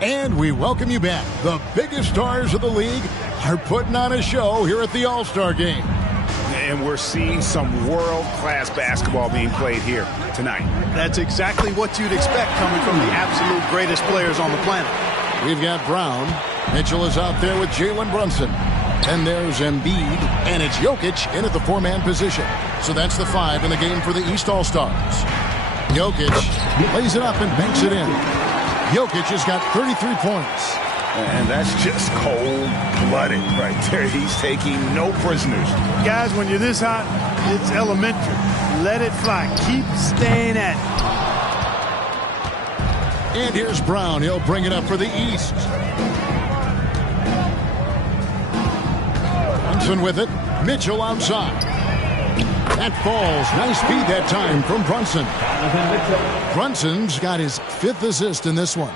And we welcome you back. The biggest stars of the league are putting on a show here at the All-Star Game. And we're seeing some world-class basketball being played here tonight. That's exactly what you'd expect coming from the absolute greatest players on the planet. We've got Brown. Mitchell is out there with Jalen Brunson. And there's Embiid. And it's Jokic in at the 4-man position. So that's the 5 in the game for the East All-Stars. Jokic lays it up and banks it in. Jokic has got 33 points. And that's just cold-blooded right there. He's taking no prisoners. Guys, when you're this hot, it's elementary. Let it fly. Keep staying at it. And here's Brown. He'll bring it up for the East. Brunson with it. Mitchell outside. That falls. Nice speed that time from Brunson. Brunson's got his 5th assist in this one.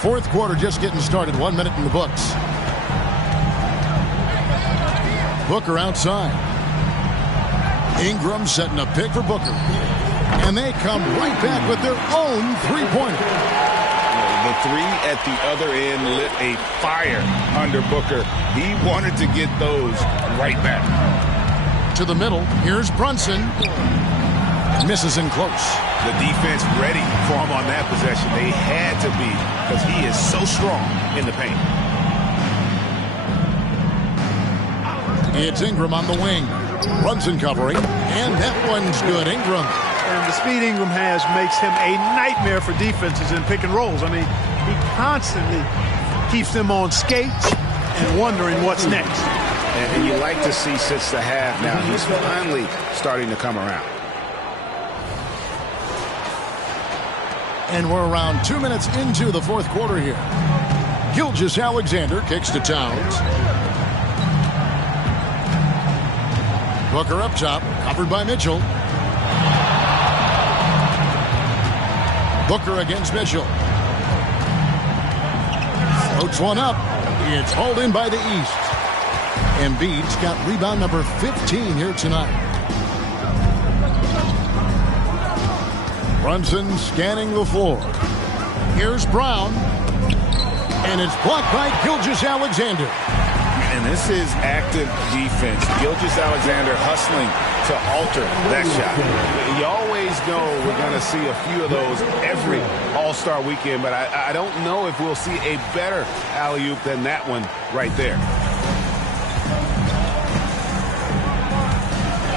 Fourth quarter just getting started. 1 minute in the books. Booker outside. Ingram setting a pick for Booker. And they come right back with their own three-pointer. The 3 at the other end lit a fire under Booker. He wanted to get those right back. To the middle. Here's Brunson. Misses in close. The defense ready for him on that possession. They had to be, because he is so strong in the paint. It's Ingram on the wing. Brunson covering. And that one's good. Ingram. And the speed Ingram has makes him a nightmare for defenses in pick and rolls. I mean, he constantly keeps them on skates and wondering what's next. And you like to see since the half now, he's finally starting to come around. And we're around 2 minutes into the fourth quarter here. Gilgeous-Alexander kicks to Towns. Booker up top, covered by Mitchell. Booker against Mitchell. Floats one up. It's hauled in by the East. Embiid's got rebound number 15 here tonight. Brunson scanning the floor. Here's Brown. And it's blocked by Gilgeous-Alexander. And this is active defense. Gilgeous-Alexander hustling to alter that shot. You always know we're going to see a few of those every All-Star weekend, but I don't know if we'll see a better alley-oop than that one right there.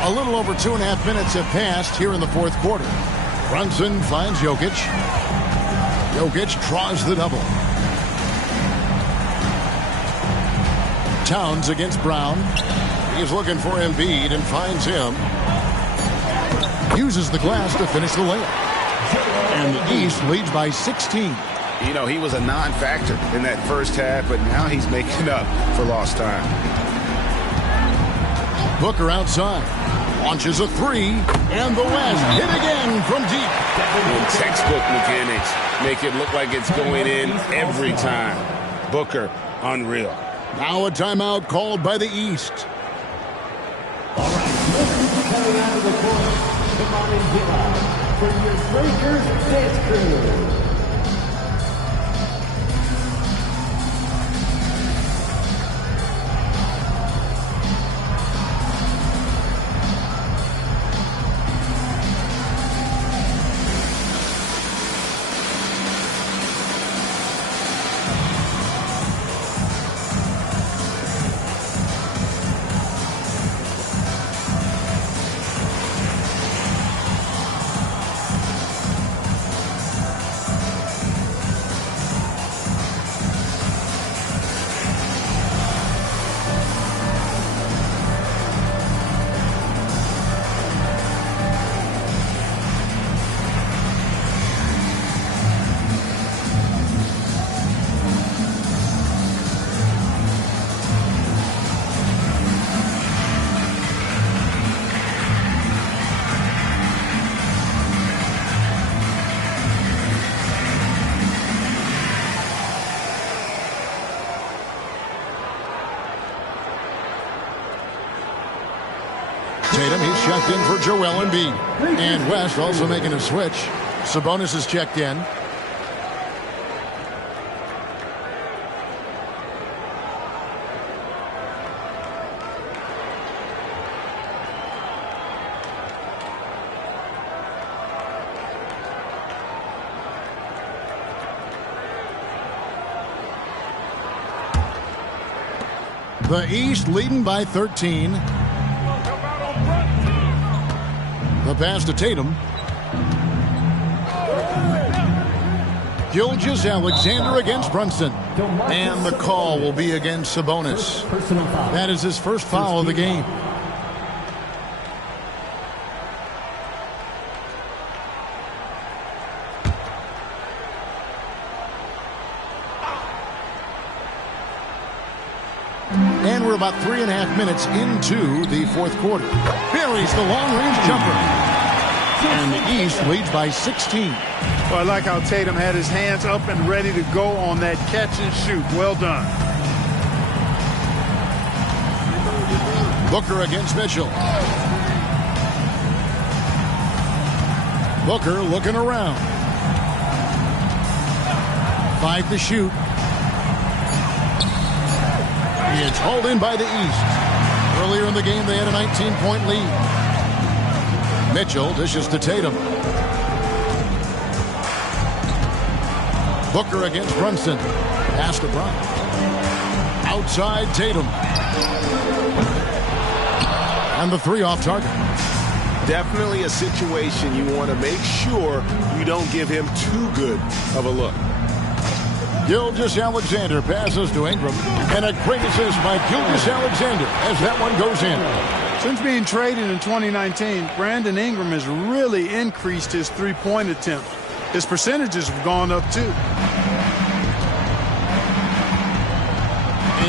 A little over 2.5 minutes have passed here in the fourth quarter. Brunson finds Jokic. Jokic draws the double. Towns against Brown. He's looking for Embiid and finds him. Uses the glass to finish the layup. And the East leads by 16. You know, he was a non-factor in that first half, but now he's making up for lost time. Booker outside. Launches a three. And the West hit again from deep. And textbook mechanics make it look like it's going in every time. Booker, unreal. Now a timeout called by the East. All right, coming out of the court, come on and get up for your Breakers Dance Crew. Tatum, he's checked in for Joel Embiid. And West also making a switch. Sabonis is checked in. The East leading by 13. The pass to Tatum. Gilgeous-Alexander against Brunson. And the call will be against Sabonis. That is his first foul of the game. And we're about 3.5 minutes into the fourth quarter. Buries the long-range jumper. And the East leads by 16. Well, I like how Tatum had his hands up and ready to go on that catch and shoot. Well done. Booker against Mitchell. Booker looking around. 5 to shoot. It's hauled in by the East. Earlier in the game, they had a 19-point lead. Mitchell dishes to Tatum. Booker against Brunson. Pass to Brown. Outside Tatum. And the three off target. Definitely a situation you want to make sure you don't give him too good of a look. Gilgeous-Alexander passes to Ingram. And a great assist by Gilgeous-Alexander as that one goes in. Since being traded in 2019, Brandon Ingram has really increased his three-point attempt. His percentages have gone up too.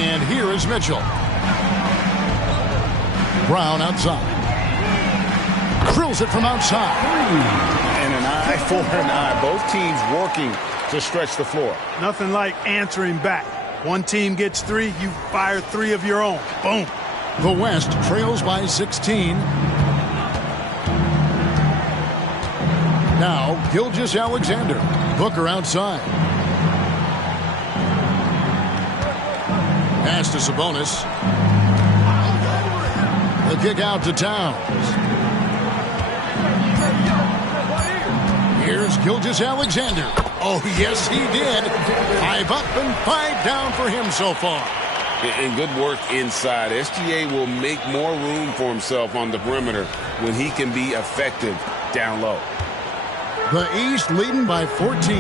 And here is Mitchell. Brown outside. Drills it from outside. And an eye for an eye. Both teams working to stretch the floor. Nothing like answering back. One team gets 3, you fire 3 of your own. Boom. The West trails by 16. Now, Gilgeous-Alexander. Booker outside. Pass to Sabonis. The kick out to Towns. Here's Gilgeous-Alexander. Oh, yes, he did. 5 up and 5 down for him so far. And good work inside. SGA will make more room for himself on the perimeter when he can be effective down low. The East leading by 14.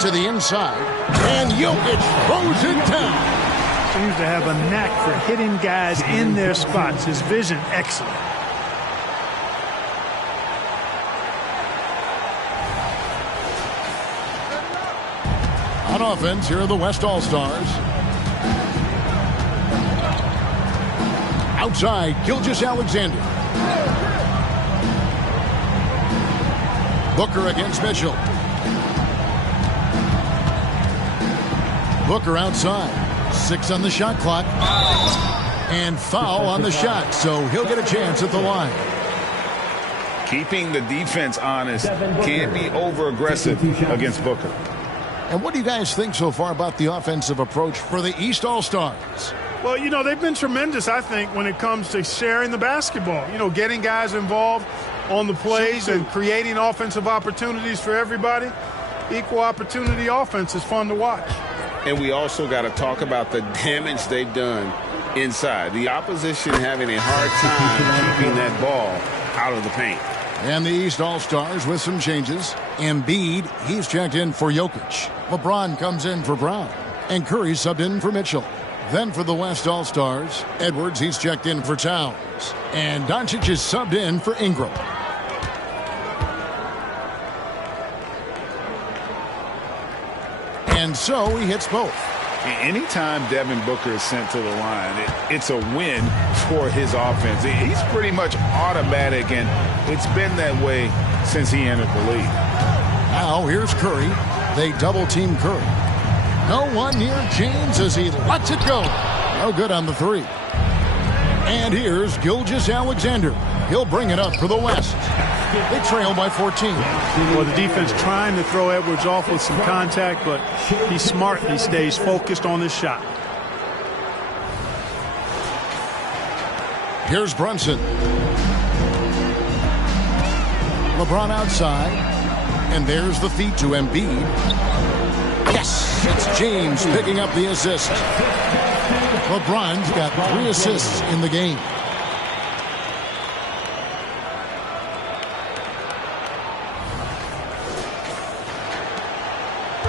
To the inside. And Jokic throws it down. Seems to have a knack for hitting guys in their spots. His vision excellent. On offense, here are the West All-Stars. Outside, Gilgeous-Alexander. Booker against Mitchell. Booker outside. 6 on the shot clock. And foul on the shot, so he'll get a chance at the line. Keeping the defense honest. Can't be over-aggressive against Booker. And what do you guys think so far about the offensive approach for the East All-Stars? Well, you know, they've been tremendous, I think, when it comes to sharing the basketball. You know, getting guys involved on the plays and creating offensive opportunities for everybody. Equal opportunity offense is fun to watch. And we also got to talk about the damage they've done inside. The opposition having a hard time keeping that ball out of the paint. And the East All-Stars with some changes. Embiid, he's checked in for Jokic. LeBron comes in for Brown. And Curry subbed in for Mitchell. Then for the West All-Stars, Edwards, he's checked in for Towns. And Doncic is subbed in for Ingram. And so he hits both. Anytime Devin Booker is sent to the line, it's a win for his offense. He's pretty much automatic, and it's been that way since he entered the league. Now here's Curry. They double-team Curry. No one near James as he lets it go. No good on the 3. And here's Gilgeous-Alexander. He'll bring it up for the West. They trail by 14. Well, the defense trying to throw Edwards off with some contact, but he's smart. He stays focused on his shot. Here's Brunson. LeBron outside. And there's the feed to Embiid. Yes, it's James picking up the assist. LeBron's got 3 assists in the game.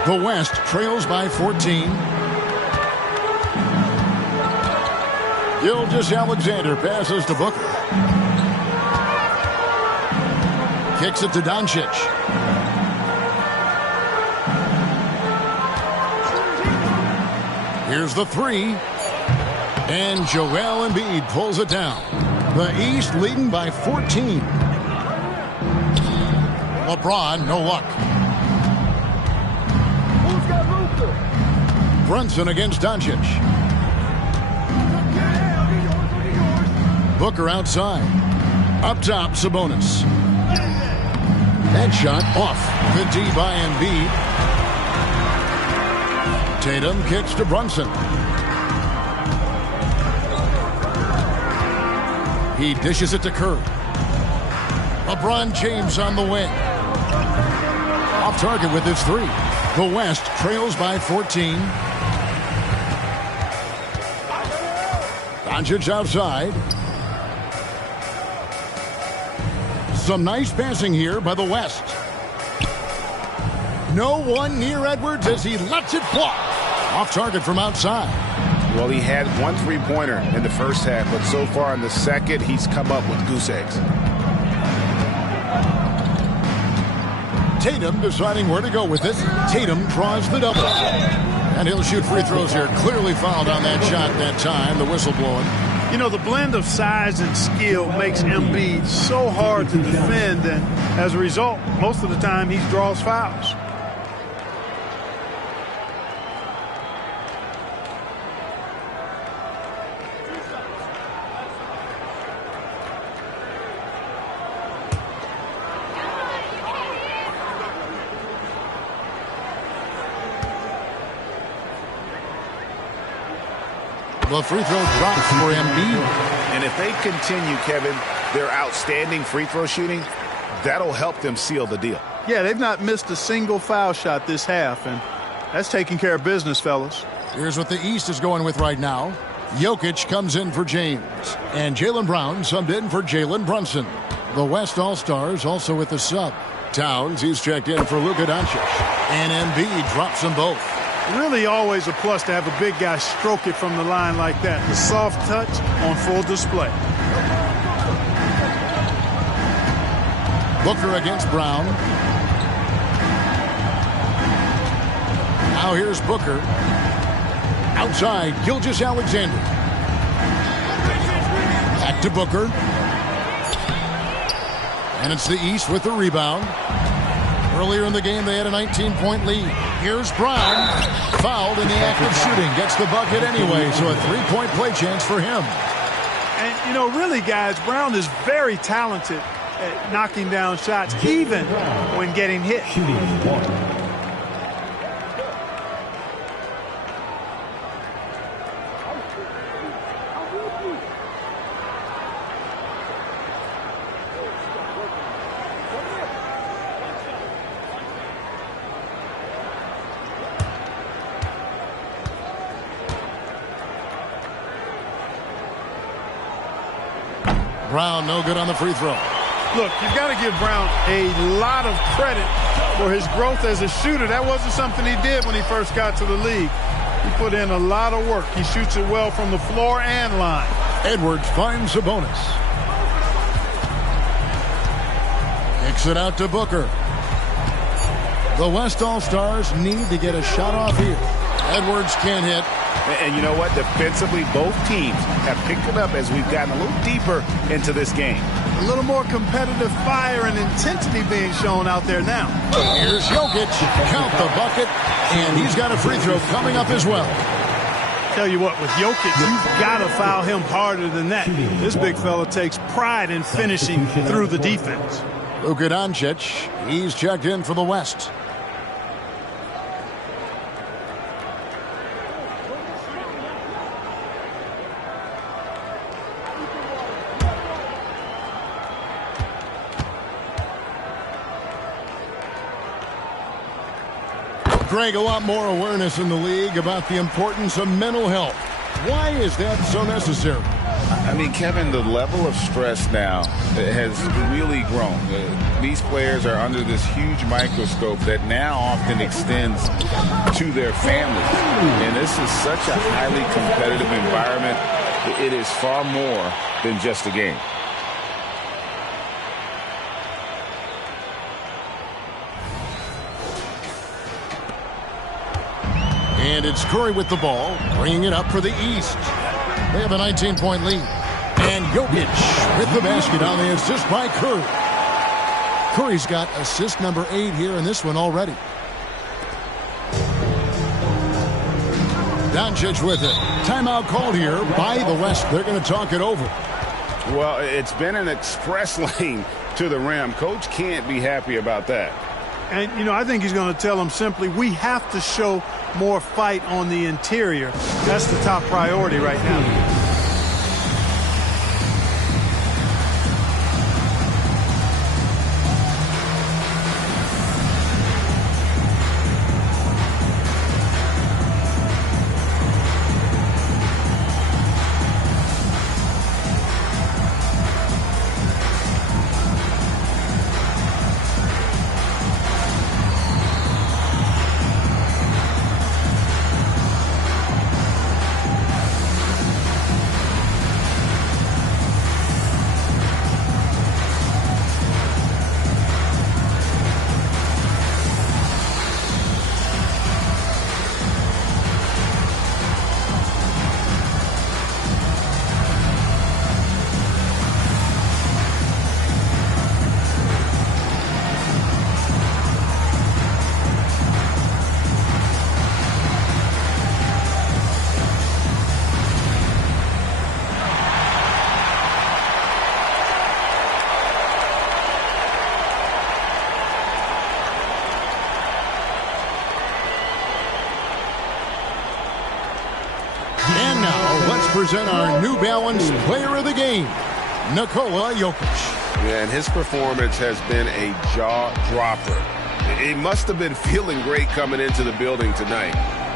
The West trails by 14. Gilgeous-Alexander passes to Booker. Kicks it to Doncic. Here's the 3. And Joel Embiid pulls it down. The East leading by 14. LeBron, no luck. Brunson against Doncic. Booker outside. Up top, Sabonis. That shot off. The D by Embiid. Tatum kicks to Brunson. He dishes it to Curry. LeBron James on the wing. Off target with his 3. The West trails by 14. Doncic outside. Some nice passing here by the West. No one near Edwards as he lets it fly. Off target from outside. Well, he had 1 3-pointer in the first half, but so far in the second, he's come up with goose eggs. Tatum deciding where to go with it. Tatum draws the double. And he'll shoot free throws here. Clearly fouled on that shot that time. The whistle blowing. You know, the blend of size and skill makes Embiid so hard to defend, and as a result, most of the time he draws fouls. The free throw drops for Embiid. And if they continue, Kevin, their outstanding free throw shooting, that'll help them seal the deal. Yeah, they've not missed a single foul shot this half, and that's taking care of business, fellas. Here's what the East is going with right now. Jokic comes in for James, and Jaylen Brown subbed in for Jalen Brunson. The West All-Stars also with the sub. Towns, he's checked in for Luka Doncic, and Embiid drops them both. Really always a plus to have a big guy stroke it from the line like that. The soft touch on full display. Booker against Brown. Now here's Booker. Outside, Gilgeous-Alexander. Back to Booker. And it's the East with the rebound. Earlier in the game, they had a 19-point lead. Here's Brown. Fouled in the act of shooting. Gets the bucket anyway, so a three-point play chance for him. And, you know, really, guys, Brown is very talented at knocking down shots, even when getting hit. Brown, no good on the free throw. Look, you've got to give Brown a lot of credit for his growth as a shooter. That wasn't something he did when he first got to the league. He put in a lot of work. He shoots it well from the floor and line. Edwards finds Sabonis. Kicks it out to Booker. The West All-Stars need to get a shot off here. Edwards can't hit. And you know what? Defensively, both teams have picked it up as we've gotten a little deeper into this game. A little more competitive fire and intensity being shown out there now. Here's Jokic. Count the bucket. And he's got a free throw coming up as well. Tell you what, with Jokic, you've got to foul him harder than that. This big fella takes pride in finishing through the defense. Luka Doncic, he's checked in for the West. Greg, a lot more awareness in the league about the importance of mental health. Why is that so necessary? I mean, Kevin, the level of stress now has really grown. These players are under this huge microscope that now often extends to their families. And this is such a highly competitive environment. It is far more than just a game. And it's Curry with the ball, bringing it up for the East. They have a 19-point lead. And Jokic with the basket on the assist by Curry. Curry's got assist number 8 here in this one already. Doncic with it. Timeout called here by the West. They're going to talk it over. Well, it's been an express lane to the rim. Coach can't be happy about that. And, you know, I think he's going to tell them simply, we have to show more fight on the interior. That's the top priority right now. let's present our New Balance Player of the Game, Nikola Jokic. Yeah, and his performance has been a jaw-dropper. He must have been feeling great coming into the building tonight,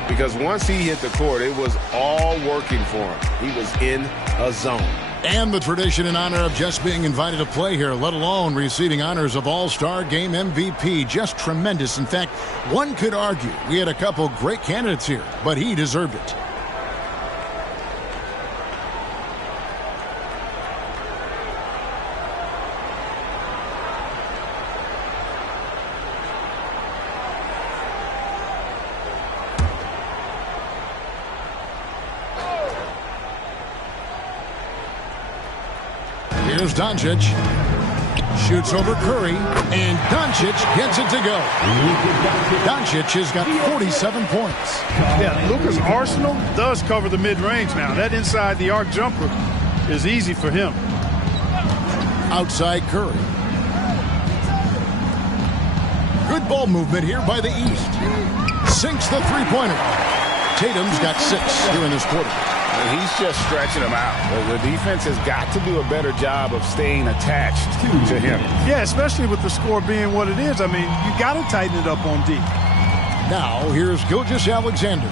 because once he hit the court, it was all working for him. He was in a zone. And the tradition in honor of just being invited to play here, let alone receiving honors of All-Star Game MVP. Just tremendous. In fact, one could argue we had a couple great candidates here, but he deserved it. Here's Doncic. Shoots over Curry, and Doncic gets it to go. Doncic has got 47 points. Yeah, Luka's arsenal does cover the mid-range now. That inside the arc jumper is easy for him. Outside Curry. Good ball movement here by the East. Sinks the three-pointer. Tatum's got 6 here in this quarter. And he's just stretching him out. The defense has got to do a better job of staying attached to him. Yeah, especially with the score being what it is. I mean, you got to tighten it up on D. Now, here's Gilgeous-Alexander.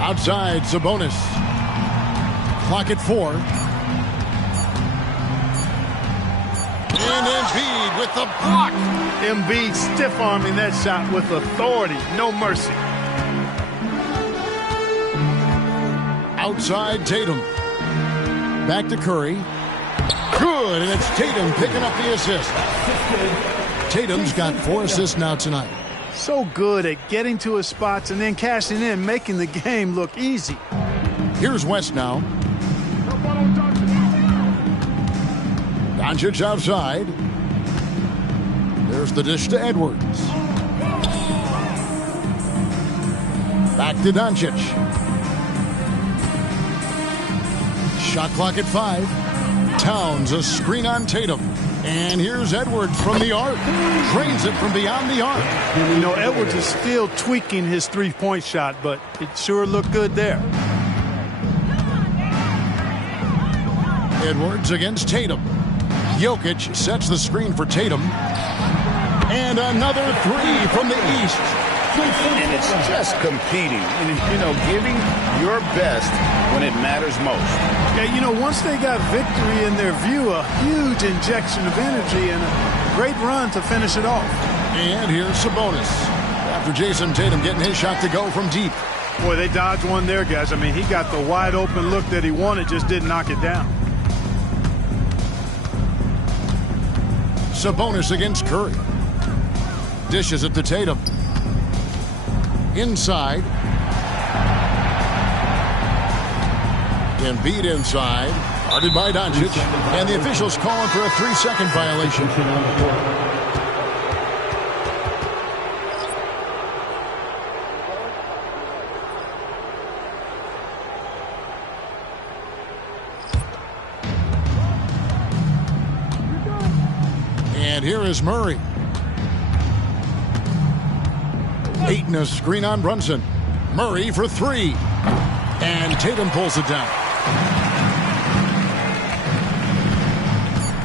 Outside, Sabonis. Clock at 4. And Embiid with the block. Embiid stiff-arming that shot with authority. No mercy. Outside Tatum. Back to Curry. Good, and it's Tatum picking up the assist. Tatum's got 4 assists now tonight. So good at getting to his spots and then cashing in, making the game look easy. Here's West now. Doncic outside. There's the dish to Edwards. Back to Doncic. Shot clock at 5. Towns a screen on Tatum. And here's Edwards from the arc. Drains it from beyond the arc. You know, Edwards is still tweaking his three-point shot, but it sure looked good there. Edwards against Tatum. Jokic sets the screen for Tatum. And another 3 from the East. And it's just competing and, giving your best when it matters most. Yeah, once they got victory in their view, a huge injection of energy and a great run to finish it off. And here's Sabonis. After Jason Tatum getting his shot to go from deep. Boy, they dodged one there, guys. I mean, he got the wide open look that he wanted, just didn't knock it down. Sabonis against Curry. Dishes it to Tatum. Inside. Embiid inside. Guarded by Doncic. And the officials calling for a 3-second violation. And here is Murray. Ayton a screen on Brunson. Murray for 3. And Tatum pulls it down.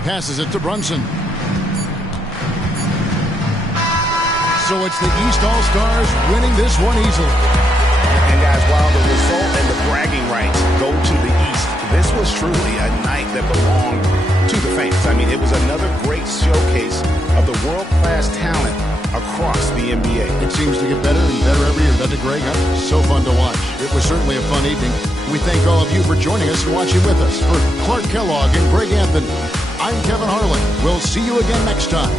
Passes it to Brunson. So it's the East All-Stars winning this one easily. And guys, while the result and the bragging rights go to the East, this was truly a night that belonged to the fans. I mean, it was another great showcase of the world-class talent across the NBA. It seems to get better and better every year, doesn't it, Greg? So fun to watch. It was certainly a fun evening. We thank all of you for joining us and watching with us. For Clark Kellogg and Greg Anthony, I'm Kevin Harlan. We'll see you again next time.